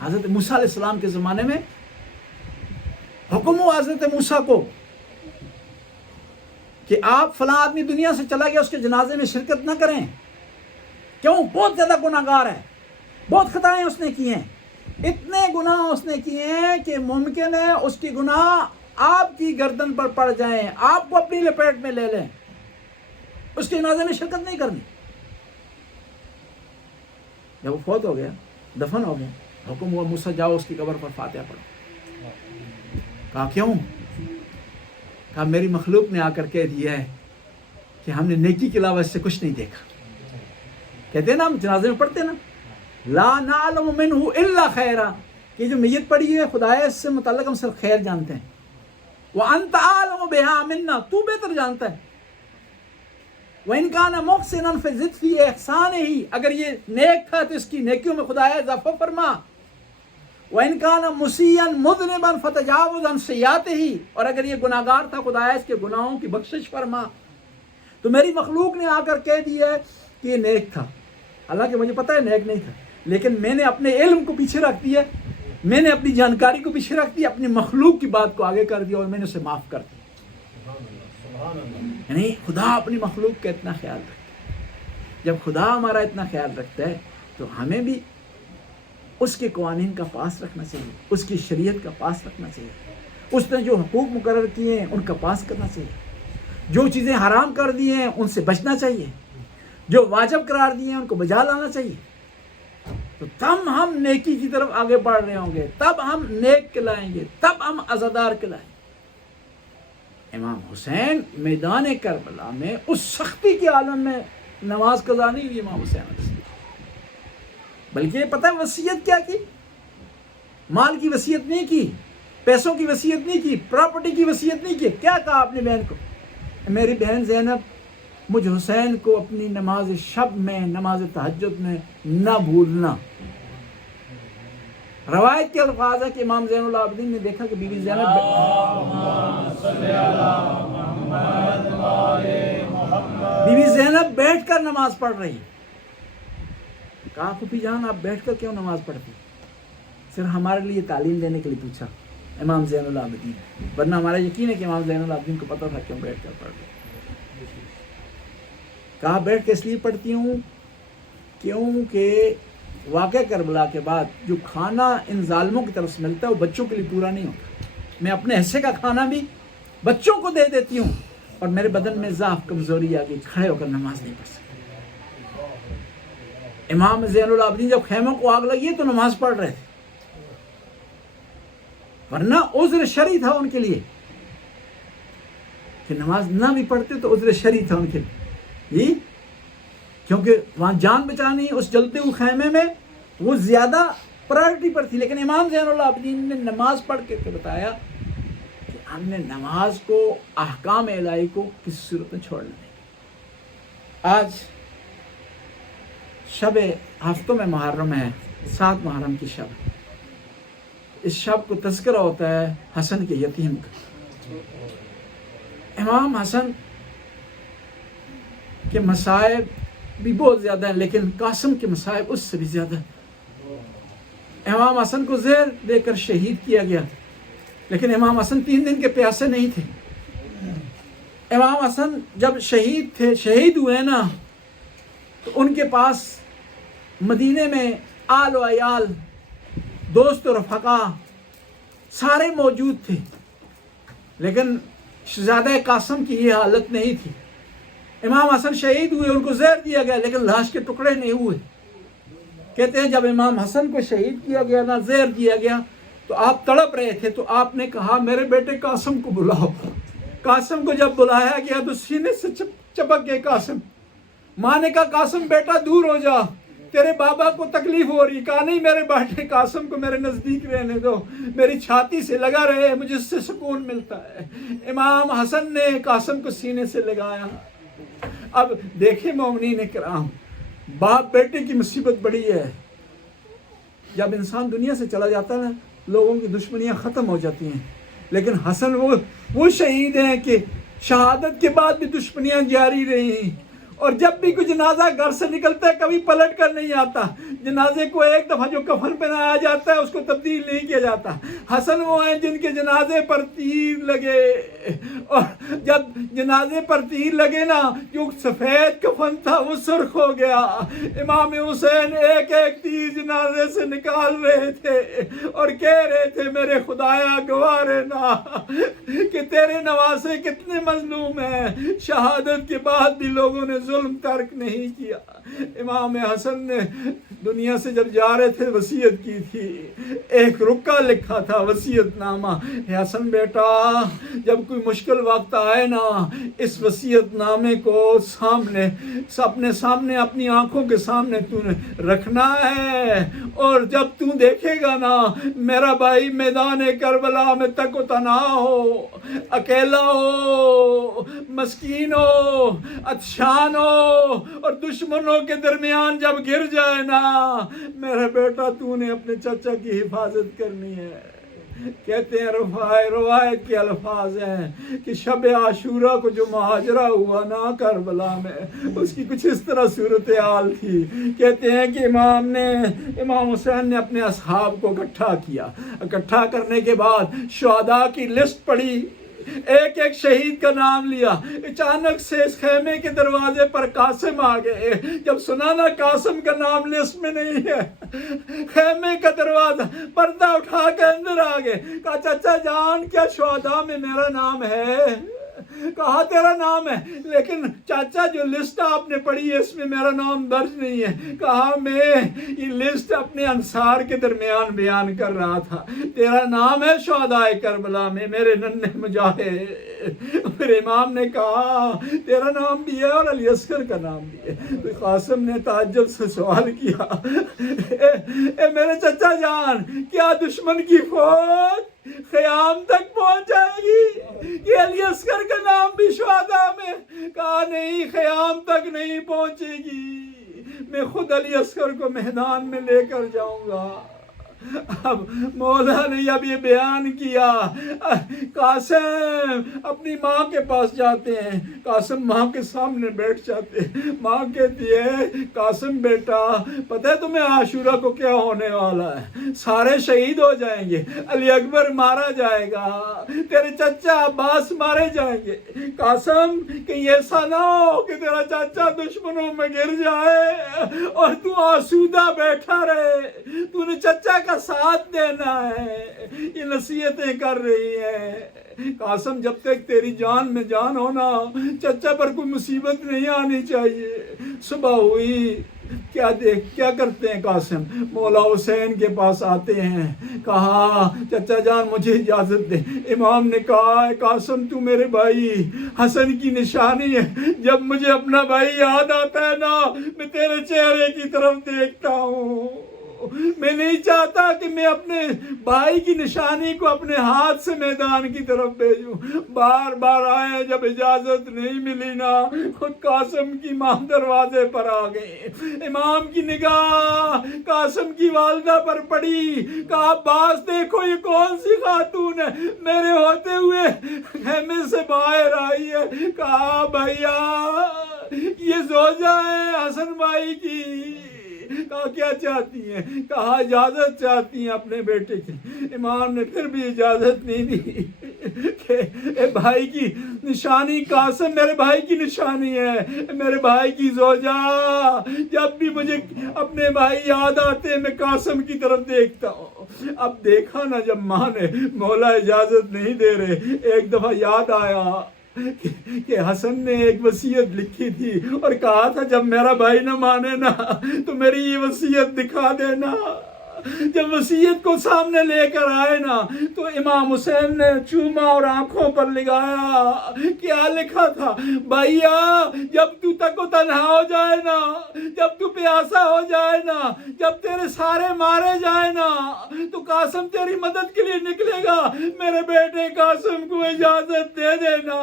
حضرت موسیٰ علیہ السلام کے زمانے میں حکم ہوا حضرت موسیٰ کو کہ آپ فلاں آدمی دنیا سے چلا گیا، اس کے جنازے میں شرکت نہ کریں. کیوں؟ بہت زیادہ گناہ گار ہے، بہت خطائیں اس نے کی ہیں، اتنے گناہ اس نے کیے ہیں کہ ممکن ہے اس کی گناہ آپ کی گردن پر پڑ جائیں، آپ کو اپنی لپیٹ میں لے لیں. اس کے جنازے میں شرکت نہیں کرنی. جب وہ فوت ہو گیا، دفن ہو گیا، حکم ہوا موسیٰ جاؤ اس کی قبر پر فاتحہ پڑھو. کہا کیوں؟ کہا میری مخلوق نے آ کر کہہ دیا ہے کہ ہم نے نیکی کے علاوہ اس سے کچھ نہیں دیکھا. کہتے ہیں نا ہم جنازے میں پڑھتے ہیں نا لا نعلم منہ الا خیرا، کہ جو میت پڑی ہے خدا ہے اس سے متعلق ہم صرف خیر جانتے ہیں. وانت اعلم بها منا، تو بہتر جانتا ہے. وان کان محسنا فزد فی احسانہ، اگر یہ نیک تھا تو اس کی نیکیوں میں خدا ہے اضافہ فرما. وان کان مسیئا مذنبا فتجاوز عن سیئاتہ، اور اگر یہ گناہ گار تھا خدا ہے اس کے گناہوں کی بخشش فرما. تو میری مخلوق نے آ کر کہہ دیا ہے کہ یہ نیک تھا، حالانکہ مجھے پتا ہے نیک نہیں تھا، لیکن میں نے اپنے علم کو پیچھے رکھ دیا، میں نے اپنی جانکاری کو پیچھے رکھ دیا، اپنی مخلوق کی بات کو آگے کر دیا اور میں نے اسے معاف کر دیا. یعنی خدا اپنی مخلوق کا اتنا خیال رکھتا ہے. جب خدا ہمارا اتنا خیال رکھتا ہے تو ہمیں بھی اس کے قوانین کا پاس رکھنا چاہیے، اس کی شریعت کا پاس رکھنا چاہیے. اس نے جو حقوق مقرر کیے ہیں ان کا پاس کرنا چاہیے، جو چیزیں حرام کر دی ہیں ان سے بچنا چاہیے، جو واجب قرار دیے ہیں ان کو بجا لانا چاہیے. تو تب ہم نیکی کی طرف آگے بڑھ رہے ہوں گے، تب ہم نیک کہلائیں گے، تب ہم عزادار کہلائیں گے. امام حسین میدان کربلا میں اس سختی کے عالم میں نماز قضا نہیں ہوئی امام حسین علیہ السلام، بلکہ پتہ ہے وصیت کیا کی؟ مال کی وصیت نہیں کی، پیسوں کی وصیت نہیں کی، پراپرٹی کی وصیت نہیں کی. کیا کہا اپنی بہن کو؟ میری بہن زینب مجھ حسین کو اپنی نماز شب میں، نماز تہجد میں نہ بھولنا. روایت کے الفاظ ہے کہ امام زین العابدین نے دیکھا کہ بیوی زینب بیٹھ کر نماز پڑھ رہی. کہا پھوپھی جان آپ بیٹھ کر کیوں نماز پڑھتی؟ صرف ہمارے لیے تعلیم دینے کے لیے پوچھا امام زین العابدین، ورنہ ہمارا یقین ہے کہ امام زین العابدین کو پتہ تھا کیوں بیٹھ کر پڑھ رہی. کہا بیٹھ کے اس لیے پڑھتی ہوں کیونکہ واقع کربلا کے بعد جو کھانا ان ظالموں کی طرف سے ملتا ہے وہ بچوں کے لیے پورا نہیں ہوتا. میں اپنے حصے کا کھانا بھی بچوں کو دے دیتی ہوں اور میرے بدن میں ضعف کمزوری آ گئی، کھڑے ہو کر نماز نہیں پڑھ سکتے. امام زین العابدین جب خیموں کو آگ لگی تو نماز پڑھ رہے تھے، ورنہ عذر شرعی تھا ان کے لیے کہ نماز نہ بھی پڑھتے تو عذر شرعی تھا ان کے جی، کیونکہ وہاں جان بچانی اس جلتے ہوئے خیمے میں وہ زیادہ پرائرٹی پر تھی. لیکن امام زین العابدین نے نماز پڑھ کے بتایا کہ ہم نے نماز کو، احکام الہی کو کس صورت میں چھوڑنا نہیں. آج شب ہفتوں میں محرم ہے، 7 محرم کی شب. اس شب کو تذکرہ ہوتا ہے حسن کے یتیم کا. امام حسن کے مصائب بھی بہت زیادہ ہیں، لیکن قاسم کے مصائب اس سے بھی زیادہ ہیں. امام حسن کو زہر دے کر شہید کیا گیا، لیکن امام حسن 3 دن کے پیاسے نہیں تھے. امام حسن جب شہید ہوئے نا، تو ان کے پاس مدینے میں آل و عیال، دوست و رفقا سارے موجود تھے، لیکن شہزادہ قاسم کی یہ حالت نہیں تھی. امام حسن شہید ہوئے، ان کو زہر دیا گیا، لیکن لاش کے ٹکڑے نہیں ہوئے. کہتے ہیں جب امام حسن کو شہید کیا گیا نا، زہر دیا گیا، تو آپ تڑپ رہے تھے، تو آپ نے کہا میرے بیٹے قاسم کو بلاؤ. قاسم کو جب بلایا گیا تو سینے سے چپک گئے قاسم. ماں نے کہا قاسم بیٹا دور ہو جا، تیرے بابا کو تکلیف ہو رہی. کہا نہیں، میرے بیٹے قاسم کو میرے نزدیک رہنے دو، میری چھاتی سے لگا رہے، مجھے اس سے سکون ملتا ہے. امام حسن نے قاسم کو سینے سے لگایا. اب دیکھیں مومنین کرام، باپ بیٹے کی مصیبت بڑی ہے. جب انسان دنیا سے چلا جاتا ہے نا، لوگوں کی دشمنیاں ختم ہو جاتی ہیں. لیکن حسن وہ شہید ہیں کہ شہادت کے بعد بھی دشمنیاں جاری رہی. اور جب بھی کوئی جنازہ گھر سے نکلتا ہے کبھی پلٹ کر نہیں آتا. جنازے کو ایک دفعہ جو کفن پہنایا جاتا ہے اس کو تبدیل نہیں کیا جاتا. حسن وہ ہیں جن کے جنازے پر تیر لگے، اور جب جنازے پر تیر لگے نا، جو سفید کفن تھا وہ سرخ ہو گیا. امام حسین ایک ایک تیر جنازے سے نکال رہے تھے اور کہہ رہے تھے میرے خدایا گواہ رہنا کہ تیرے نواسے کتنے مظلوم ہیں، شہادت کے بعد بھی لوگوں نے ظلم ترک نہیں کیا. امام حسن نے دنیا سے جب جا رہے تھے وصیت کی تھی، ایک رکا لکھا تھا وصیت نامہ. حسن بیٹا جب کوئی مشکل وقت آئے نا، اس وصیت نامے کو اپنے سامنے اپنی آنکھوں کے سامنے تو نے رکھنا ہے. اور جب تو دیکھے گا نا میرا بھائی میدان کربلا میں تک و تنہا ہو، اکیلا ہو، مسکین ہو، عطشان ہو، اور دشمنوں کے درمیان جب گر جائے نا، میرا بیٹا تو نے اپنے چچا کی حفاظت کرنی ہے. کہتے ہیں روایت کے الفاظ ہیں کہ شب عاشورہ کو جو مہاجرہ ہوا نا کربلا میں، اس کی کچھ اس طرح صورتحال تھی. کہتے ہیں کہ امام حسین نے اپنے اصحاب کو اکٹھا کیا. اکٹھا کرنے کے بعد شہداء کی لسٹ پڑھی، ایک ایک شہید کا نام لیا. اچانک سے اس خیمے کے دروازے پر قاسم آ گئے. جب سنا نا قاسم کا نام لسٹ میں نہیں ہے، خیمے کا دروازہ پردہ اٹھا کے اندر آ گئے. کہا چچا جان کیا شہداء میں میرا نام ہے؟ کہا تیرا نام ہے، لیکن چاچا جو لسٹ آپ نے پڑھی ہے اس میں میرا نام درج نہیں ہے. کہا میں یہ لسٹ اپنے انصار کے درمیان بیان کر رہا تھا. تیرا نام ہے شہداء کربلا میں میرے ننھے مجاہد. پھر امام نے کہا تیرا نام بھی ہے اور علی اصغر کا نام بھی ہے. تو قاسم نے تعجب سے سوال کیا، اے میرے چچا جان کیا دشمن کی فوج خیام تک پہنچ جائے گی کہ علی اصغر کا نام بھی شہداء میں؟ کہا نہیں، خیام تک نہیں پہنچے گی، میں خود علی اصغر کو میدان میں لے کر جاؤں گا. اب مولا نے اب یہ بیان کیا. قاسم اپنی ماں کے پاس جاتے ہیں، قاسم ماں کے سامنے بیٹھ جاتے ہیں. ماں کہتی ہے قاسم بیٹا پتہ ہے تمہیں عاشورہ کو کیا ہونے والا ہے؟ سارے شہید ہو جائیں گے، علی اکبر مارا جائے گا، تیرے چچا عباس مارے جائیں گے. قاسم کہیں ایسا نہ ہو کہ تیرا چچا دشمنوں میں گر جائے اور تو آسودہ بیٹھا رہے. تو نے چچا کا ساتھ دینا ہے. یہ نصیحتیں کر رہی ہے. قاسم جب تک تیری جان میں جان ہونا چچا پر کوئی مصیبت نہیں آنی چاہیے. صبح ہوئی کہ کیا کرتے ہیں قاسم؟ مولا حسین کے پاس آتے ہیں، کہا چچا جان مجھے اجازت دے۔ امام نے کہا قاسم تو میرے بھائی حسن کی نشانی ہے، جب مجھے اپنا بھائی یاد آتا ہے نا میں تیرے چہرے کی طرف دیکھتا ہوں، میں نہیں چاہتا کہ میں اپنے بھائی کی نشانی کو اپنے ہاتھ سے میدان کی طرف بھیجوں۔ بار بار آئے، جب اجازت نہیں ملی نا خود قاسم کی ماں دروازے پر آ گئے۔ امام کی نگاہ قاسم کی والدہ پر پڑی، کہا عباس دیکھو یہ کون سی خاتون ہے میرے ہوتے ہوئے خیمے سے باہر آئی ہے۔ کہا بھیا یہ زوجہ ہے حسن بھائی کی۔ کہا کیا چاہتی ہیں؟ کہا اجازت چاہتی ہیں اپنے بیٹے کی۔ امام نے پھر بھی اجازت نہیں دی کہ اے بھائی کی نشانی قاسم میرے بھائی کی نشانی ہے، میرے بھائی کی زوجہ، جب بھی مجھے اپنے بھائی یاد آتے میں قاسم کی طرف دیکھتا ہوں۔ اب دیکھا نا جب ماں نے مولا اجازت نہیں دے رہے، ایک دفعہ یاد آیا کہ حسن نے ایک وصیت لکھی تھی اور کہا تھا جب میرا بھائی نہ مانے نا تو میری یہ وصیت دکھا دینا۔ جب وصیت کو سامنے لے کر آئے نا تو امام حسین نے چوما اور آنکھوں پر لگایا۔ کیا لکھا تھا؟ بھائیا جب تو تک و تنہا ہو جائے نا، جب تو پیاسا ہو جائے نا، جب تیرے سارے مارے جائے نا تو قاسم تیری مدد کے لیے نکلے گا، میرے بیٹے قاسم کو اجازت دے دینا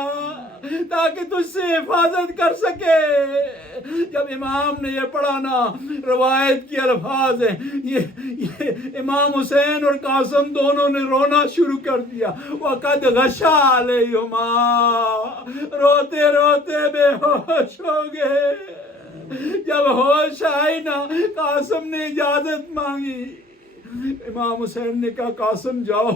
تاکہ تجھ سے حفاظت کر سکے۔ جب امام نے یہ پڑھا نا، روایت کے الفاظ ہیں، یہ امام حسین اور قاسم دونوں نے رونا شروع کر دیا۔ وَقَدْ غَشَا عَلَيْهُمَا، روتے روتے بے ہوش ہو گئے۔ جب ہوش آئی نا قاسم نے اجازت مانگی۔ امام حسین نے کہا قاسم جاؤ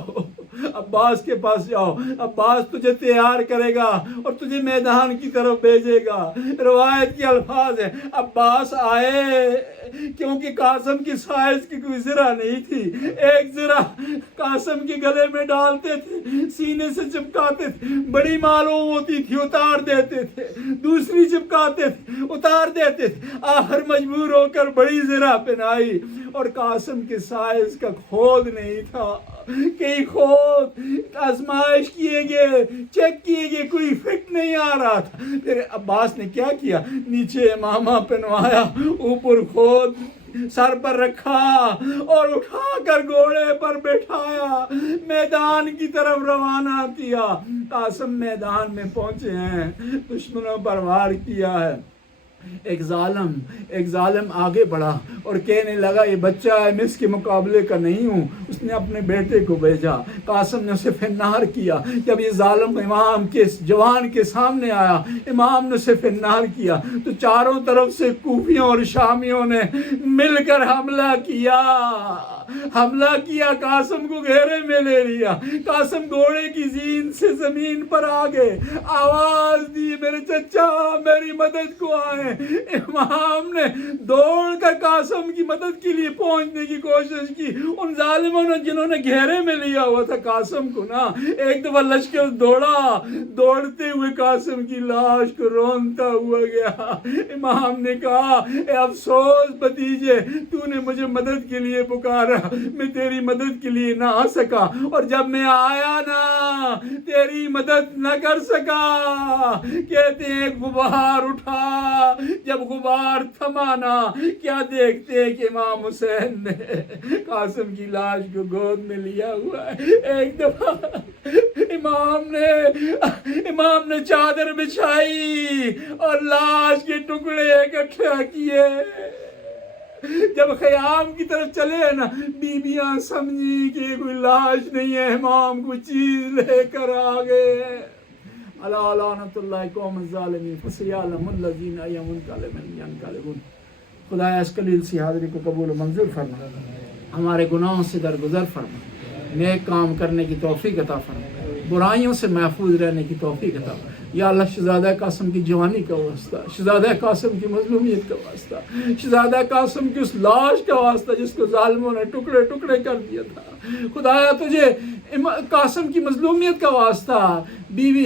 عباس کے پاس جاؤ، عباس تجھے تیار کرے گا اور تجھے میدان کی طرف بھیجے گا۔ روایت کے الفاظ ہیں عباس آئے، کیونکہ قاسم کی سائز کی کوئی زرہ نہیں تھی، ایک زرہ قاسم کے گلے میں ڈالتے تھے، سینے سے چپکاتے تھے، بڑی معلوم ہوتی تھی اتار دیتے تھے، دوسری چپکاتے تھے اتار دیتے تھے، آخر مجبور ہو کر بڑی زرہ پہنائی۔ اور قاسم کے سائز کا کھود نہیں تھا، کئی کھود آزمائش کیے گئے، چیک کیے گئے، کوئی فٹ نہیں آ رہا تھا۔ پھر عباس نے کیا کیا؟ نیچے امامہ پہنوایا، اوپر کھود سر پر رکھا اور اٹھا کر گھوڑے پر بٹھایا، میدان کی طرف روانہ کیا۔ قاسم میدان میں پہنچے ہیں، دشمنوں پر وار کیا ہے۔ ایک ظالم آگے بڑھا اور کہنے لگا یہ بچہ ہے، میں اس کے مقابلے کا نہیں ہوں۔ اس نے اپنے بیٹے کو بھیجا، قاسم نے اسے فنار کیا۔ جب یہ ظالم امام کے جوان کے سامنے آیا، امام نے اسے فنار کیا تو چاروں طرف سے کوفیوں اور شامیوں نے مل کر حملہ کیا، قاسم کو گھیرے میں لے لیا۔ قاسم گھوڑے کی زین سے زمین پر آ گئے، آواز دی میرے چچا میری مدد کو آئے۔ امام نے دوڑ کر قاسم کی مدد کے لیے پہنچنے کی کوشش کی۔ ان ظالموں نے جنہوں نے گھیرے میں لیا ہوا تھا قاسم کو نا، ایک دفعہ لشکر دوڑتے ہوئے قاسم کی لاش کو رونتا ہوا گیا۔ امام نے کہا اے افسوس بھتیجے، تو نے مجھے مدد کے لیے پکارا، میں تیری مدد کے لیے نہ آ سکا، اور جب میں آیا نا تیری مدد نہ کر سکا۔ کہتے ہیں غبار اٹھا، جب غبار تھما نا کیا دیکھتے ہیں کہ امام حسین نے قاسم کی لاش کو گود میں لیا ہوا ہے۔ ایک دفعہ امام نے چادر بچھائی اور لاش کے ٹکڑے اکٹھا کیے۔ جب خیام کی طرف چلے نا، بیویاں سمجھی کہ کوئی لاش نہیں ہے، امام کوئی چیز لے کر آ گئے۔ الا لعنت اللہ قوم الظالمین فسیعلم الذین ینقلبون۔ خدایا اس قلیل سی حاضری کو قبول و منظور فرما، ہمارے گناہوں سے درگزر فرما، نیک کام کرنے کی توفیق عطا فرما، برائیوں سے محفوظ رہنے کی توفیق عطا فرما۔ یا اللہ شہزادہ قاسم کی جوانی کا واسطہ، شہزادہ قاسم کی مظلومیت کا واسطہ، شہزادہ قاسم کی اس لاش کا واسطہ جس کو ظالموں نے ٹکڑے ٹکڑے کر دیا تھا، خدایا تجھے قاسم کی مظلومیت کا واسطہ، بیوی